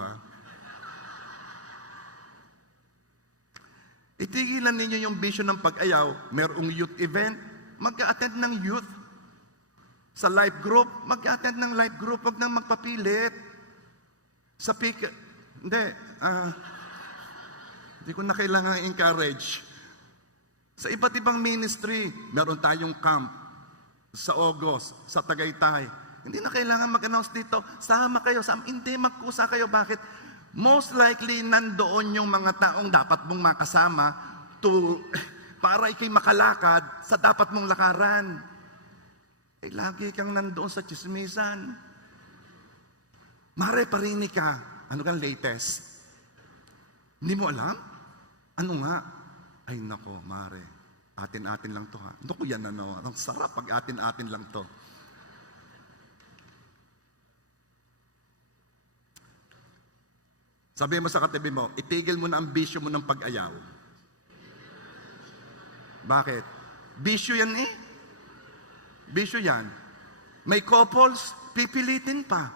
Itigilan ninyo yung vision ng pag-ayaw. Merong youth event, mag-a-attend ng youth. Sa life group, mag-a-attend ng life group. Huwag nang magpapilit. Sa hindi ko na kailangan encourage. Sa iba't ibang ministry, meron tayong camp. Sa August, sa Tagaytay. Hindi na kailangan mag-announce dito, sama kayo. Hindi, magkusa kayo. Bakit? Most likely, nandoon yung mga taong dapat mong makasama para ikay makalakad sa dapat mong lakaran. Lagi kang nandoon sa chismisan. Mare, parinig ka. Ano kang latest? Hindi mo alam? Ano nga? Ay nako, Mare. Atin-atin lang to Naku, yan Ang sarap pag atin-atin lang to. Sabi mo sa katabi mo, itigil mo na ang bisyo mo ng pag-ayaw. Bakit? Bisyo yan Bisyo yan. May couples, pipilitin pa.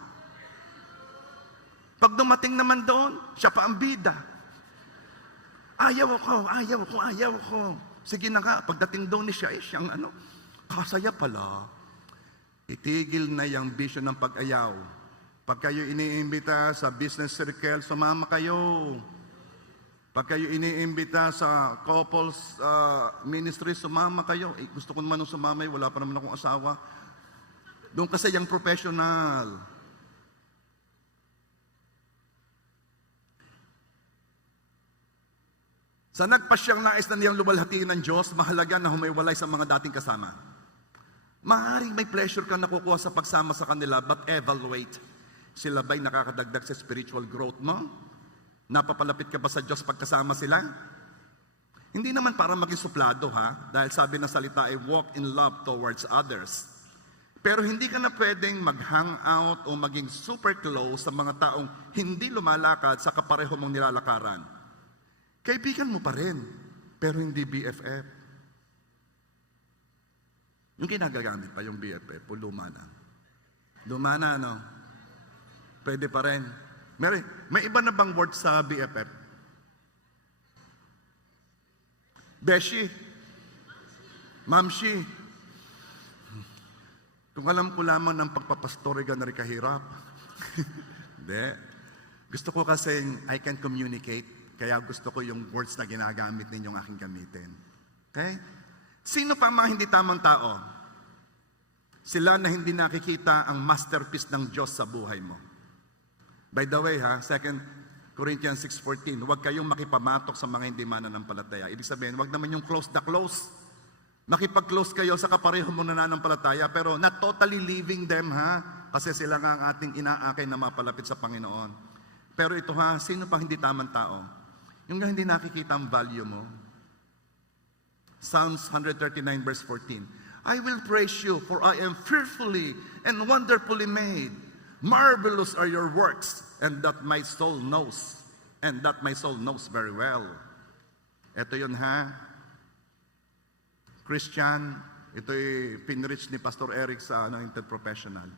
Pag dumating naman doon, siya pa ang bida. Ayaw ko. Sige na nga, pagdating doon ni siya, siyang kasaya pala. Itigil na yung bisyo ng pag-ayaw. Pag kayo iniimbita sa business circle, sumama kayo. Pag kayo iniimbita sa couples ministry, sumama kayo. Gusto ko naman nung sumama, wala pa naman akong asawa. Doon kasi yung professional. Sa nagpasyang nais na niyang luwalhatiin ng Diyos, mahalaga na humiwalay sa mga dating kasama. Maaaring may pleasure kang nakukuha sa pagsama sa kanila, but evaluate. Sila ba'y nakakadagdag sa spiritual growth mo? Napapalapit ka ba sa Diyos pagkasama sila? Hindi naman para maging suplado ha, dahil sabi ng salita ay walk in love towards others. Pero hindi ka na pwedeng mag-hangout o maging super close sa mga taong hindi lumalakad sa kapareho mong nilalakaran. Kaibigan mo pa rin, pero hindi BFF. Yung kinagagamit pa yung BFF, o luma na. Luma na, no? Pwede pa rin. May iba na bang word sa BFF? Beshi. Mamshi. Kung alam ko lamang ng pagpapastore ka na rin kahirap. Hindi. Gusto ko kasi I can communicate, kaya gusto ko yung words na ginagamit ninyong aking gamitin. Okay? Sino pa mga hindi tamang tao? Sila na hindi nakikita ang masterpiece ng Diyos sa buhay mo. By the way, 2 Corinthians 6:14, huwag kayong makipamatok sa mga hindi mananampalataya. Ibig sabihin, huwag naman yung close the close. Makipag-close kayo sa kapareho mong nananampalataya, pero not totally leaving them, kasi sila nga ang ating inaakay na mapalapit sa Panginoon. Pero ito sino pa hindi tamang tao? Yung nga hindi nakikita ang value mo. Psalms 139 verse 14, I will praise you, for I am fearfully and wonderfully made. Marvelous are your works, and that my soul knows. And that my soul knows very well. Ito yun Christian, ito'y pinrich ni Pastor Eric sa Interprofessional.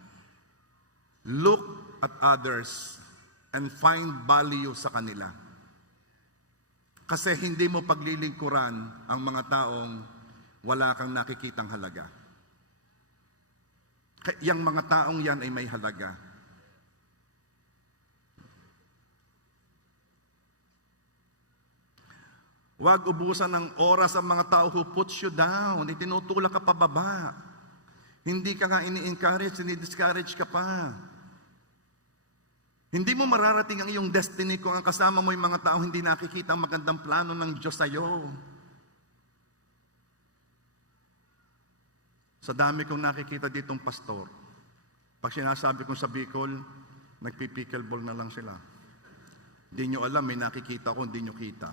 Look at others and find value sa kanila. Kasi hindi mo paglilingkuran ang mga taong wala kang nakikitang halaga. Yang mga taong yan ay may halaga. Huwag ubusan ng oras ang mga tao who puts you down. Itinutulak ka pababa. Hindi ka nga ini-encourage, ini-discourage ka pa. Hindi mo mararating ang iyong destiny kung ang kasama mo yung mga tao hindi nakikita ang magandang plano ng Diyos sa iyo. Sa dami kong nakikita ditong pastor, pag sinasabi kong sa Bicol, nagpipickleball na lang sila. Hindi nyo alam, may nakikita ko, hindi nyo kita.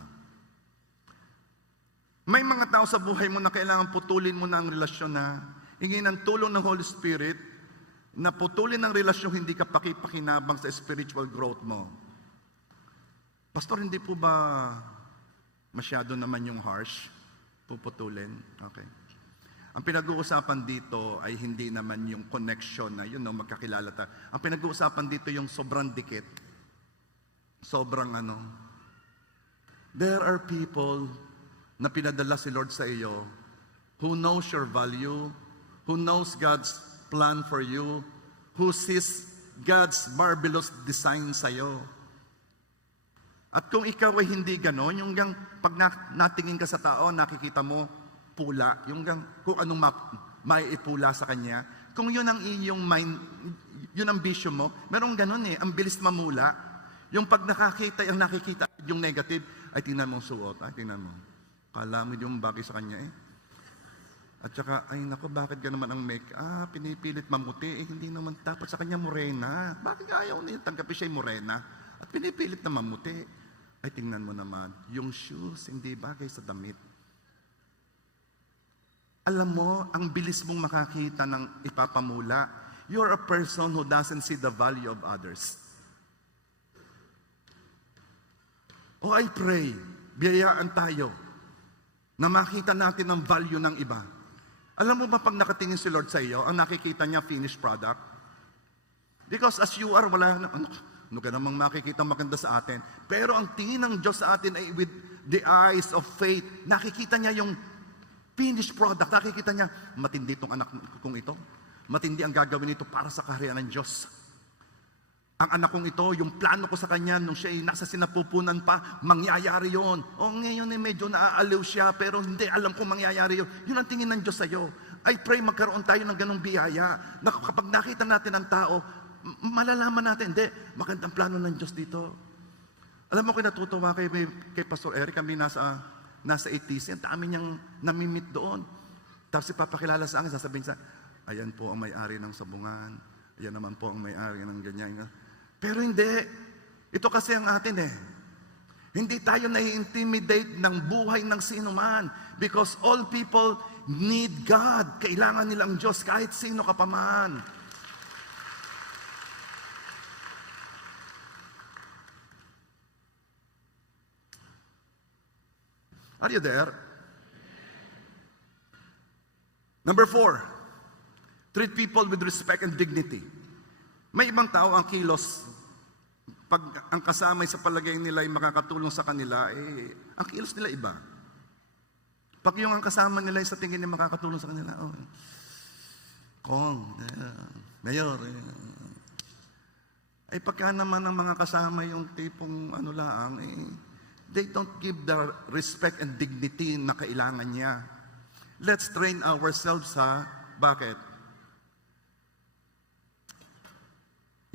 May mga tao sa buhay mo na kailangan putulin mo na ang relasyon na hingin ng tulong ng Holy Spirit na putulin ang relasyon hindi ka pakipakinabang sa spiritual growth mo. Pastor, hindi po ba masyado naman yung harsh? Puputulin? Okay. Ang pinag-uusapan dito ay hindi naman yung connection na magkakilala tayo. Ang pinag-uusapan dito yung sobrang dikit. Sobrang There are people na pinadala si Lord sa iyo, who knows your value, who knows God's plan for you, who sees God's marvelous design sa iyo. At kung ikaw ay hindi ganon, yung pag natingin ka sa tao, nakikita mo pula, yung kung anong maiipula sa kanya, kung yun ang iyong mind, yun ang vision mo, merong ganon ang bilis mamula. Yung pag nakikita yung negative, ay tingnan mo suot, tingnan mo. Kala mo yung bagay sa kanya At saka, ay nako, bakit naman ang make-up? Pinipilit mamuti. Hindi naman dapat sa kanya morena. Bakit ayaw niya tanggapin siya morena? At pinipilit na mamuti. Ay tingnan mo naman, yung shoes, hindi bagay sa damit. Alam mo, ang bilis mong makakita ng ipapamula. You're a person who doesn't see the value of others. I pray, biyayaan tayo na makita natin ang value ng iba. Alam mo ba pag nakatingin si Lord sa iyo, ang nakikita niya finished product? Because as you are, wala na, ano ka namang makikita maganda sa atin. Pero ang tingin ng Diyos sa atin ay with the eyes of faith. Nakikita niya yung finished product. Nakikita niya, matindi itong anak kong ito. Matindi ang gagawin nito para sa kaharian ng Diyos. Ang anak kong ito, yung plano ko sa kanya, nung siya ay nasa sinapupunan pa, mangyayari yon. Ngayon medyo naaaliw siya, pero hindi alam kung mangyayari yon. Yun ang tingin ng Diyos sa iyo. I pray magkaroon tayo ng ganong biyaya. Na kapag nakita natin ang tao, malalaman natin, hindi, magandang plano ng Diyos dito. Alam mo, natutuwa kay Pastor Eric, kami nasa ATC, ang dami niyang namimit doon. Tapos ipapakilala sa akin, sasabihin sa, ayan po ang may-ari ng sabungan, ayan naman po ang may-ari ng ganyan. Pero hindi. Ito kasi ang atin Hindi tayo nai-intimidate ng buhay ng sino man because all people need God. Kailangan nilang Diyos kahit sino ka pa man. Are you there? Number 4, treat people with respect and dignity. May ibang tao ang kilos, pag ang kasamay sa palagay nila ay makakatulong sa kanila, ang kilos nila iba. Pag yung ang kasama nila ay sa tingin niya makakatulong sa kanila, Mayor, ay pagka naman ang mga kasama yung tipong they don't give the respect and dignity na kailangan niya. Let's train ourselves, ha? Bakit?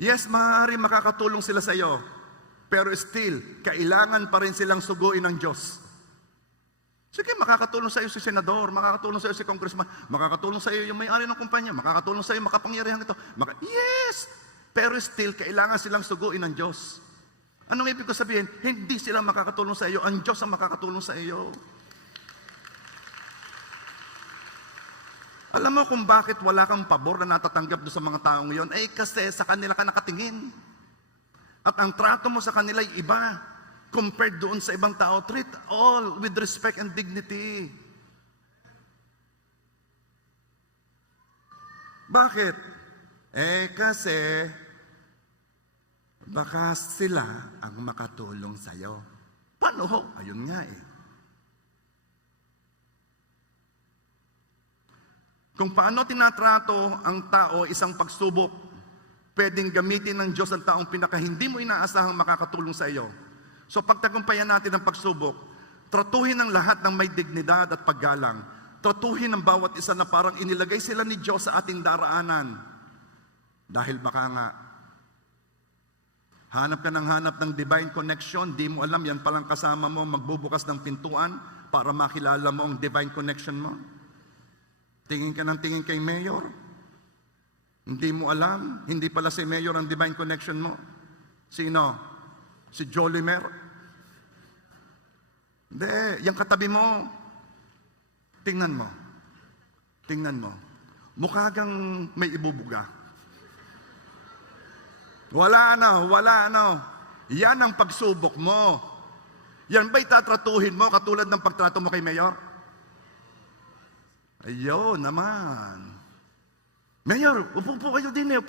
Yes, maaari makakatulong sila sa iyo, pero still, kailangan pa rin silang suguin ng Diyos. Sige, makakatulong sa iyo si senador, makakatulong sa iyo si congressman, makakatulong sa iyo yung may-ari ng kumpanya, makakatulong sa iyo makapangyarihan ito. Yes, pero still, kailangan silang suguin ng Diyos. Anong ibig ko sabihin? Hindi sila makakatulong sa iyo, ang Diyos ang makakatulong sa iyo. Alam mo kung bakit wala kang pabor na natatanggap doon sa mga taong iyon? Kasi sa kanila ka nakatingin. At ang trato mo sa kanila ay iba. Compared doon sa ibang tao, treat all with respect and dignity. Bakit? Kasi baka sila ang makatulong sa iyo. Paano ho? Ayun nga Kung paano tinatrato ang tao isang pagsubok, pwedeng gamitin ng Diyos ang taong pinaka hindi mo inaasahang makakatulong sa iyo. So pagtagumpayan natin ang pagsubok, tratuhin ang lahat ng may dignidad at paggalang. Tratuhin ang bawat isa na parang inilagay sila ni Diyos sa ating daraanan. Dahil baka nga, hanap ka ng divine connection, di mo alam, yan palang kasama mo, magbubukas ng pintuan para makilala mo ang divine connection mo. Tingin ka ng tingin kay Mayor, hindi mo alam, hindi pala si Mayor ang divine connection mo. Sino? Si Jolimer? Hindi, yung katabi mo, tingnan mo. Mukha kang may ibubuga. Wala na. Yan ang pagsubok mo. Yan ba'y tatratuhin mo katulad ng pagtrato mo kay Mayor? Ayun naman. Mayor, upo po kayo din eh.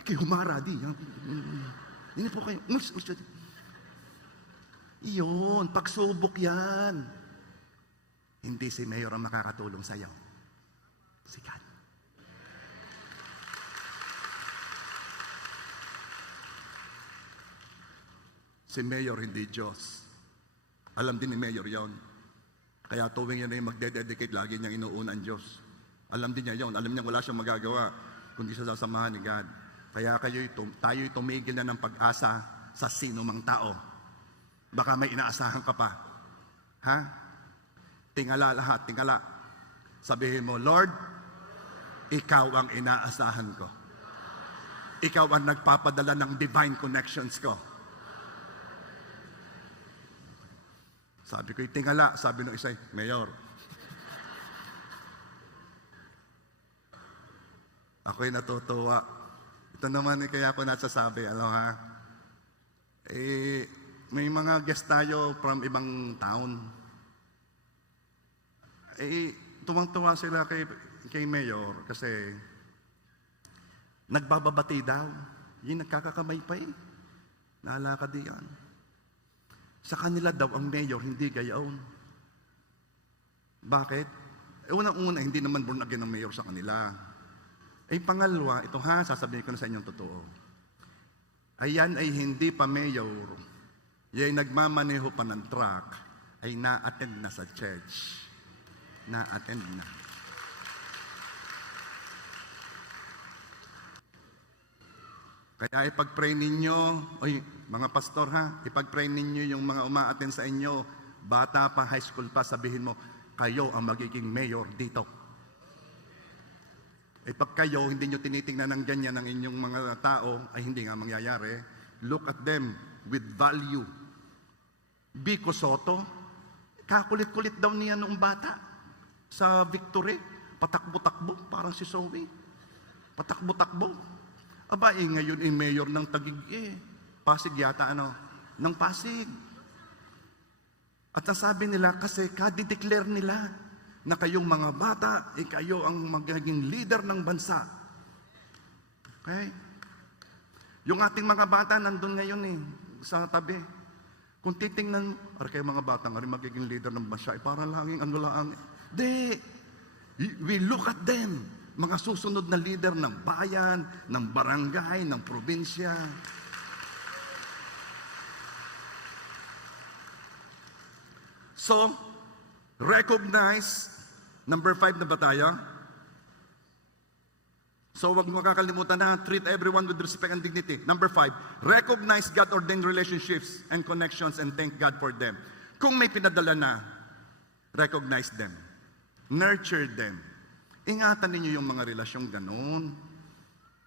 Kay humara di. Hindi po kayo. Iyon, pagsubok yan. Hindi si Mayor ang makakatulong sa iyo. Si God. Si Mayor, hindi Diyos. Alam din ni Mayor yon. Kaya tuwing yan ay magdededicate, lagi niyang inuuna ang Diyos. Alam din niya yon. Alam niya wala siyang magagawa kundi siya sasamahan ni God. Kaya tayo'y tumigil na ng pag-asa sa sino mang tao. Baka may inaasahan ka pa. Ha? Tingala lahat, tingala. Sabihin mo, Lord, ikaw ang inaasahan ko. Ikaw ang nagpapadala ng divine connections ko. Sabi ko, tingala. Sabi ng isa, Mayor. Ako'y natutuwa. Ito naman kaya ako nasasabi, may mga guest tayo from ibang town. Tuwang-tuwa sila kay Mayor kasi nagbababati daw. Yung nagkakakamay pa Naalakad yan. Sa kanila daw ang Mayor, hindi gayon. Bakit? Unang-una, hindi naman born again ang Mayor sa kanila. Pangalawa, ito sasabihin ko na sa inyong totoo. Ayan ay hindi pa Mayor. Yan nagmamaneho pa ng truck, ay na-attend na sa church. Na-attend na. Kaya ipag-pray ninyo, mga pastor ipag-pray ninyo yung mga uma-attend sa inyo, bata pa, high school pa, sabihin mo, kayo ang magiging mayor dito. Pag kayo, hindi nyo tinitingnan ng ganyan ng inyong mga tao, ay hindi nga mangyayari. Look at them with value. Vico Soto, kakulit-kulit daw niya noong bata sa Victory. Patakbo-takbo, parang si Zoe. Patakbo-takbo. Aba, ngayon mayor ng Taguig Pasig yata, ng Pasig. At ang sabi nila, kasi kadideclare nila na kayong mga bata, kayo ang magiging leader ng bansa. Okay? Yung ating mga bata nandun ngayon sa tabi. Kung titingnan, kayo mga bata nga rin magiging leader ng bansa, parang laging lang. We look at them, mga susunod na leader ng bayan, ng barangay, ng probinsya. So, recognize, number 5 na ba tayo? So, huwag mo kakalimutan na, treat everyone with respect and dignity. Number 5, recognize God-ordained relationships and connections and thank God for them. Kung may pinadala na, recognize them. Nurture them. Ingatan ninyo yung mga relasyong ganun.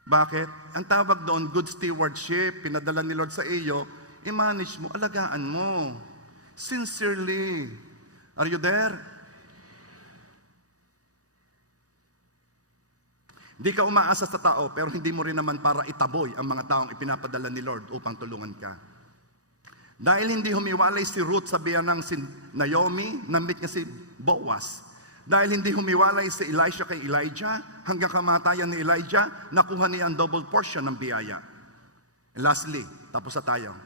Bakit? Ang tawag doon, good stewardship, pinadala ni Lord sa iyo, i-manage mo, alagaan mo. Sincerely. Are you there? Di ka umaasa sa tao, pero hindi mo rin naman para itaboy ang mga taong ipinapadala ni Lord upang tulungan ka. Dahil hindi humiwalay si Ruth sa biyanang si Naomi, namit niya si Boaz. Dahil hindi humiwalay si Elisha kay Elijah, hanggang kamatayan ni Elijah, nakuha niya ang double portion ng biyaya. And lastly, tapos na tayo.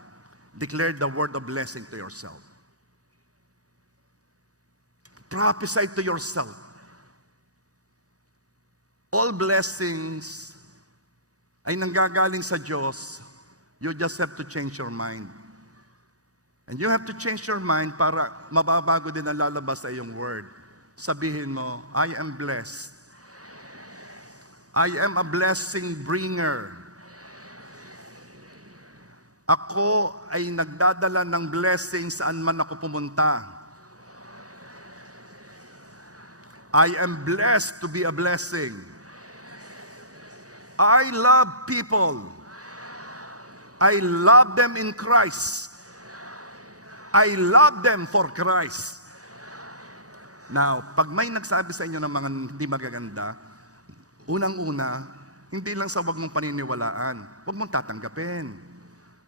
Declare the word of blessing to yourself. Prophesy to yourself. All blessings ay nanggagaling sa Diyos. You just have to change your mind. And you have to change your mind para mababago din ang lalabas sa iyong word. Sabihin mo, I am blessed. I am a blessing bringer. Ako ay nagdadala ng blessing saan man ako pumunta. I am blessed to be a blessing. I love people. I love them in Christ. I love them for Christ. Now, pag may nagsabi sa inyo ng mga hindi magaganda, unang-una, hindi lang sa wag mong paniniwalaan, wag mong tatanggapin.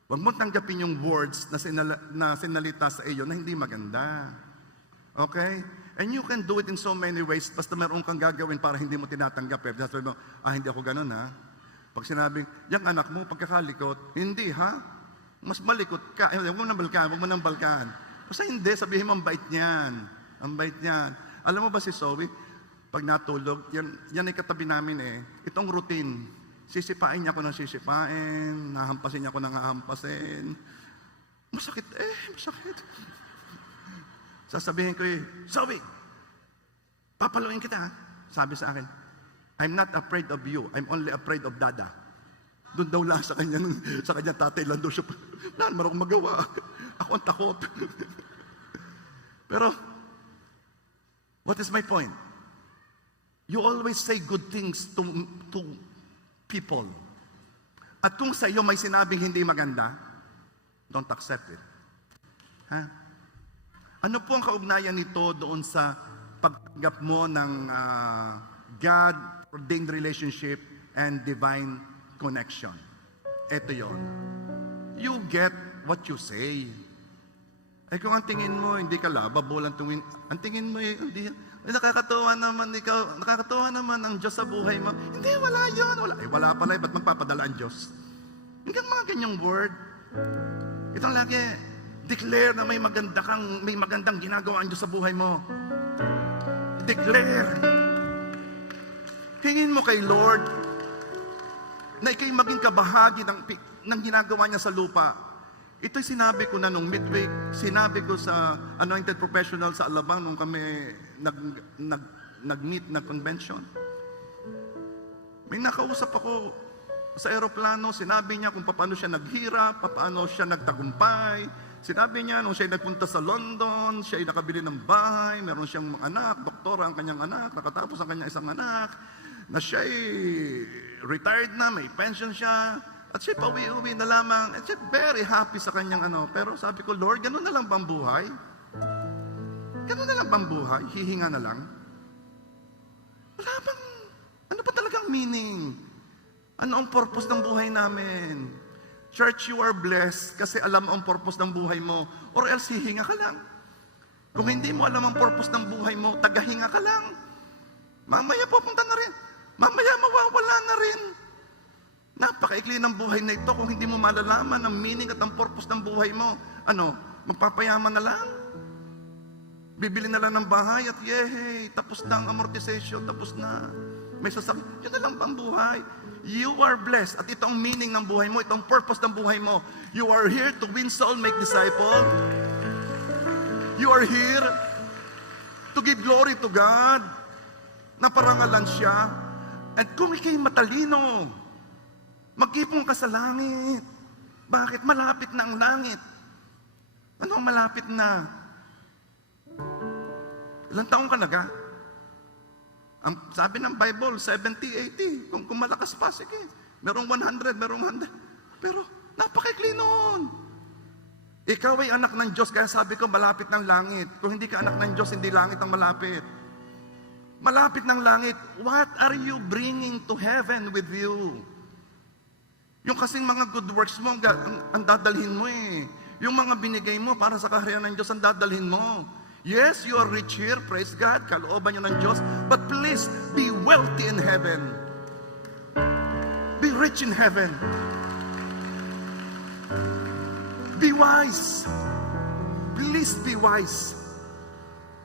Wag mong tanggapin yung words na sinalita sa iyo na hindi maganda. Okay? And you can do it in so many ways, basta meron kang gagawin para hindi mo tinatanggap. Sabi mo, hindi ako ganun ha. Pag sinabing, yung anak mo, pagkakalikot, hindi ha? Mas malikot ka. Huwag mo nang balkaan, huwag mo nang balkaan. Basta hindi, sabihin mo, ang bait niyan. Ang bait niyan. Alam mo ba si Zoe, pag natulog, yan ay katabi namin Itong routine, sisipain niya ako ng sisipain, nahampasin niya ako ng hahampasin. Masakit masakit. Sasabihin ko Zoe, papaluin kita. Sabi sa akin, I'm not afraid of you. I'm only afraid of Dada. Doon daw lang sa kanya tatay lang daw siya. Wala naman akong magawa. Ako ang takot. Pero, what is my point? You always say good things to people. At kung sa iyo may sinabing hindi maganda, don't accept it. Ano po ang kaugnayan nito doon sa pagtanggap mo ng God-ordained relationship and divine connection? Ito yon. You get what you say. Kung ang tingin mo, hindi ka lababo lang tumingin, ang tingin mo, hindi, nakakatuwa naman ang Diyos sa buhay mo. Hindi, wala yun. Wala pala, ba't magpapadala ang Diyos? Hanggang mga ganyang word. Itong lagi, declare na may magandang ginagawa ang Diyos sa buhay mo. Declare. Hingin mo kay Lord na ikaw'y maging kabahagi ng ginagawa niya sa lupa. Ito'y sinabi ko na nung midweek, sinabi ko sa Anointed Professional sa Alabang nung kami nag-meet na convention. May nakausap ako sa aeroplano, sinabi niya kung paano siya naghirap, paano siya nagtagumpay. Sinabi niya, nung siya nagpunta sa London, siya ay nakabili ng bahay, meron siyang mga anak, doktora ang kanyang anak, nakatapos ang kanyang isang anak, na siya ay retired na, may pension siya, At siya pauwi-uwi na lamang. At siya very happy sa kanyang ano. Pero sabi ko, Lord, ganun na lang bang buhay? Ganun na lang bang buhay? Hihinga na lang? Wala bang, ano pa talagang meaning? Ano ang purpose ng buhay namin? Church, you are blessed kasi alam mo ang purpose ng buhay mo. Or else, hihinga ka lang. Kung hindi mo alam ang purpose ng buhay mo, tagahinga ka lang. Mamaya pupunta na rin. Mamaya mawawala na rin. Napakaikli ng buhay na ito kung hindi mo malalaman ang meaning at ang purpose ng buhay mo. Ano, magpapayaman na lang? Bibili na lang ng bahay at yehey, tapos na ang amortization, tapos na. May sasakit. Yun na lang bang buhay? You are blessed. At ito ang meaning ng buhay mo, ito ang purpose ng buhay mo. You are here to win soul, make disciple. You are here to give glory to God. Naparangalan siya. At kung ikay matalino, mag-ipon ka sa langit. Bakit? Malapit na ang langit. Ano ang malapit na? Ilang taong ka na ka? Ang sabi ng Bible, 70, 80. Kung malakas pa, sige. Merong 100, merong 100. Pero napakaikli noon. Ikaw ay anak ng Diyos, kaya sabi ko, malapit ng langit. Kung hindi ka anak ng Diyos, hindi langit ang malapit. Malapit ng langit. What are you bringing to heaven with you? Yung kasing mga good works mo, ang dadalhin mo eh. Yung mga binigay mo para sa kaharian ng Diyos, ang dadalhin mo. Yes, you are rich here, praise God, kalooban nyo ng Diyos, but please, be wealthy in heaven. Be rich in heaven. Be wise. Please be wise.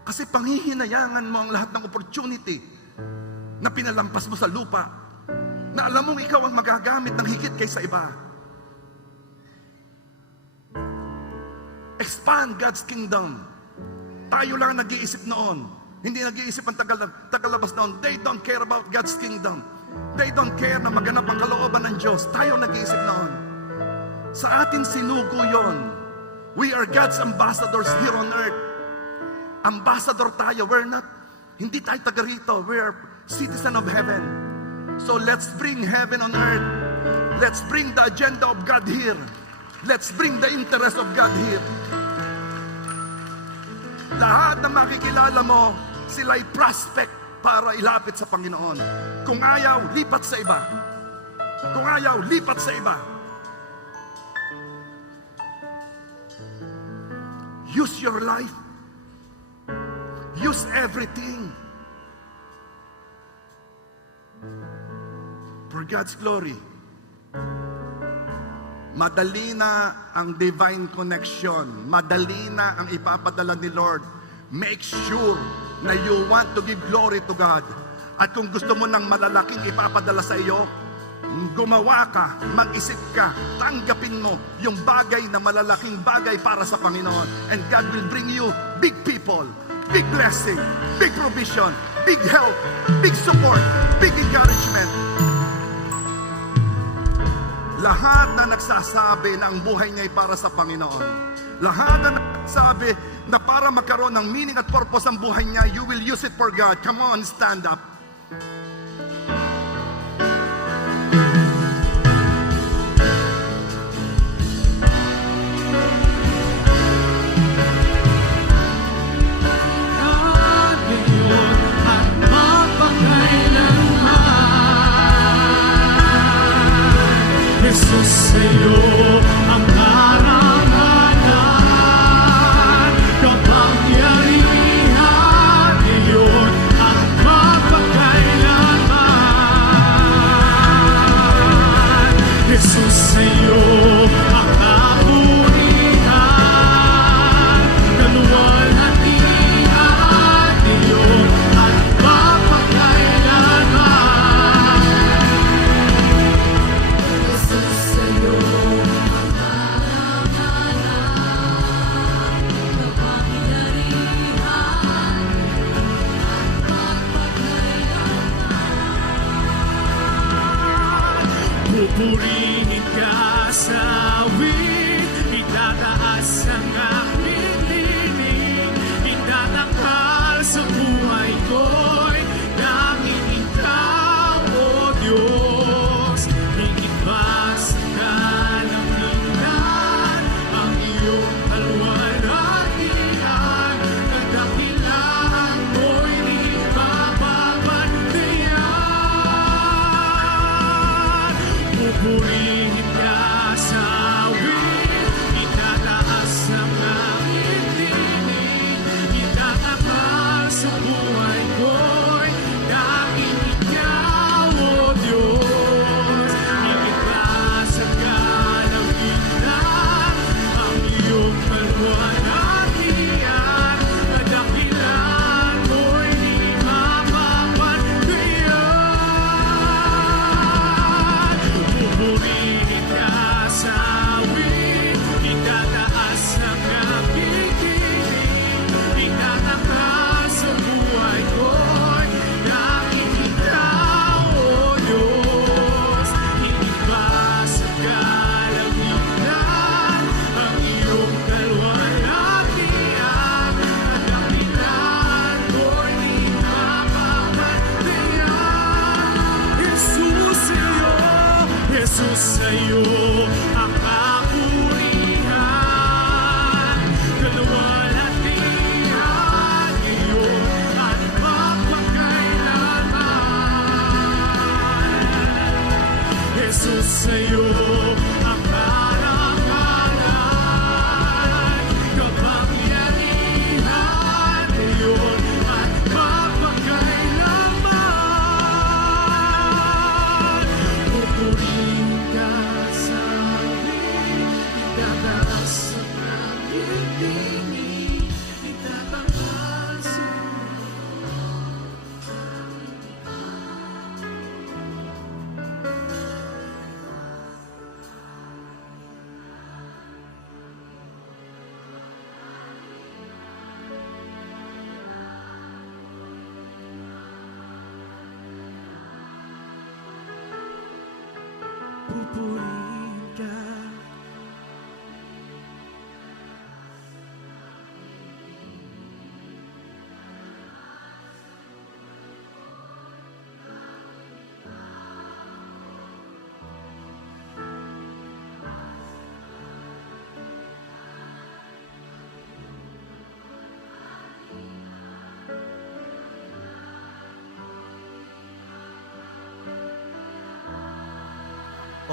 Kasi panghihinayangan mo ang lahat ng opportunity na pinalampas mo sa lupa, na alam mong ikaw ang magagamit ng higit kaysa iba. Expand God's kingdom. Tayo lang nag-iisip noon. Hindi nag-iisip ang tagalabas noon. They don't care about God's kingdom. They don't care na maganap ang kalooban ng Diyos. Tayo nag-iisip noon. Sa atin sinugo yon. We are God's ambassadors here on earth. Ambassador tayo. Hindi tayo taga rito. We are citizen of heaven. So let's bring heaven on earth. Let's bring the agenda of God here. Let's bring the interest of God here. Lahat na makikilala mo, sila'y prospect para ilapit sa Panginoon. Kung ayaw, lipat sa iba. Kung ayaw, lipat sa iba. Use your life. Use everything for God's glory. Madali na ang divine connection. Madali na ang ipapadala ni Lord. Make sure na you want to give glory to God. At kung gusto mo ng malalaking ipapadala sa iyo, gumawa ka, mag-isip ka, tanggapin mo yung bagay na malalaking bagay para sa Panginoon. And God will bring you big people, big blessing, big provision, big help, big support, big encouragement. Lahat na nagsasabi na ang buhay niya ay para sa Panginoon. Lahat na nagsasabi na para magkaroon ng meaning at purpose ang buhay niya, you will use it for God. Come on, stand up. Jesus sa'yo ang karangalan, kapangyarihan iyon ang mapagkailanman.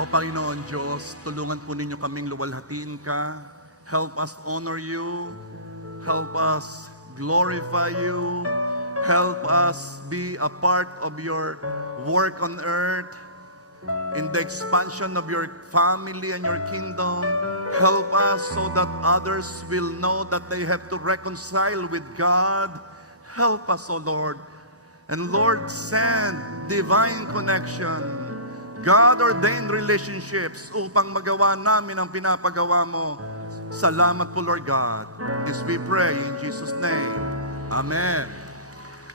O Panginoon Diyos, tulungan po ninyo kaming luwalhatiin ka. Help us honor you. Help us glorify you. Help us be a part of your work on earth. In the expansion of your family and your kingdom. Help us so that others will know that they have to reconcile with God. Help us, O Lord. And Lord, send divine connection, God-ordained relationships upang magawa namin ang pinapagawa mo. Salamat po, Lord God. This we pray in Jesus' name. Amen.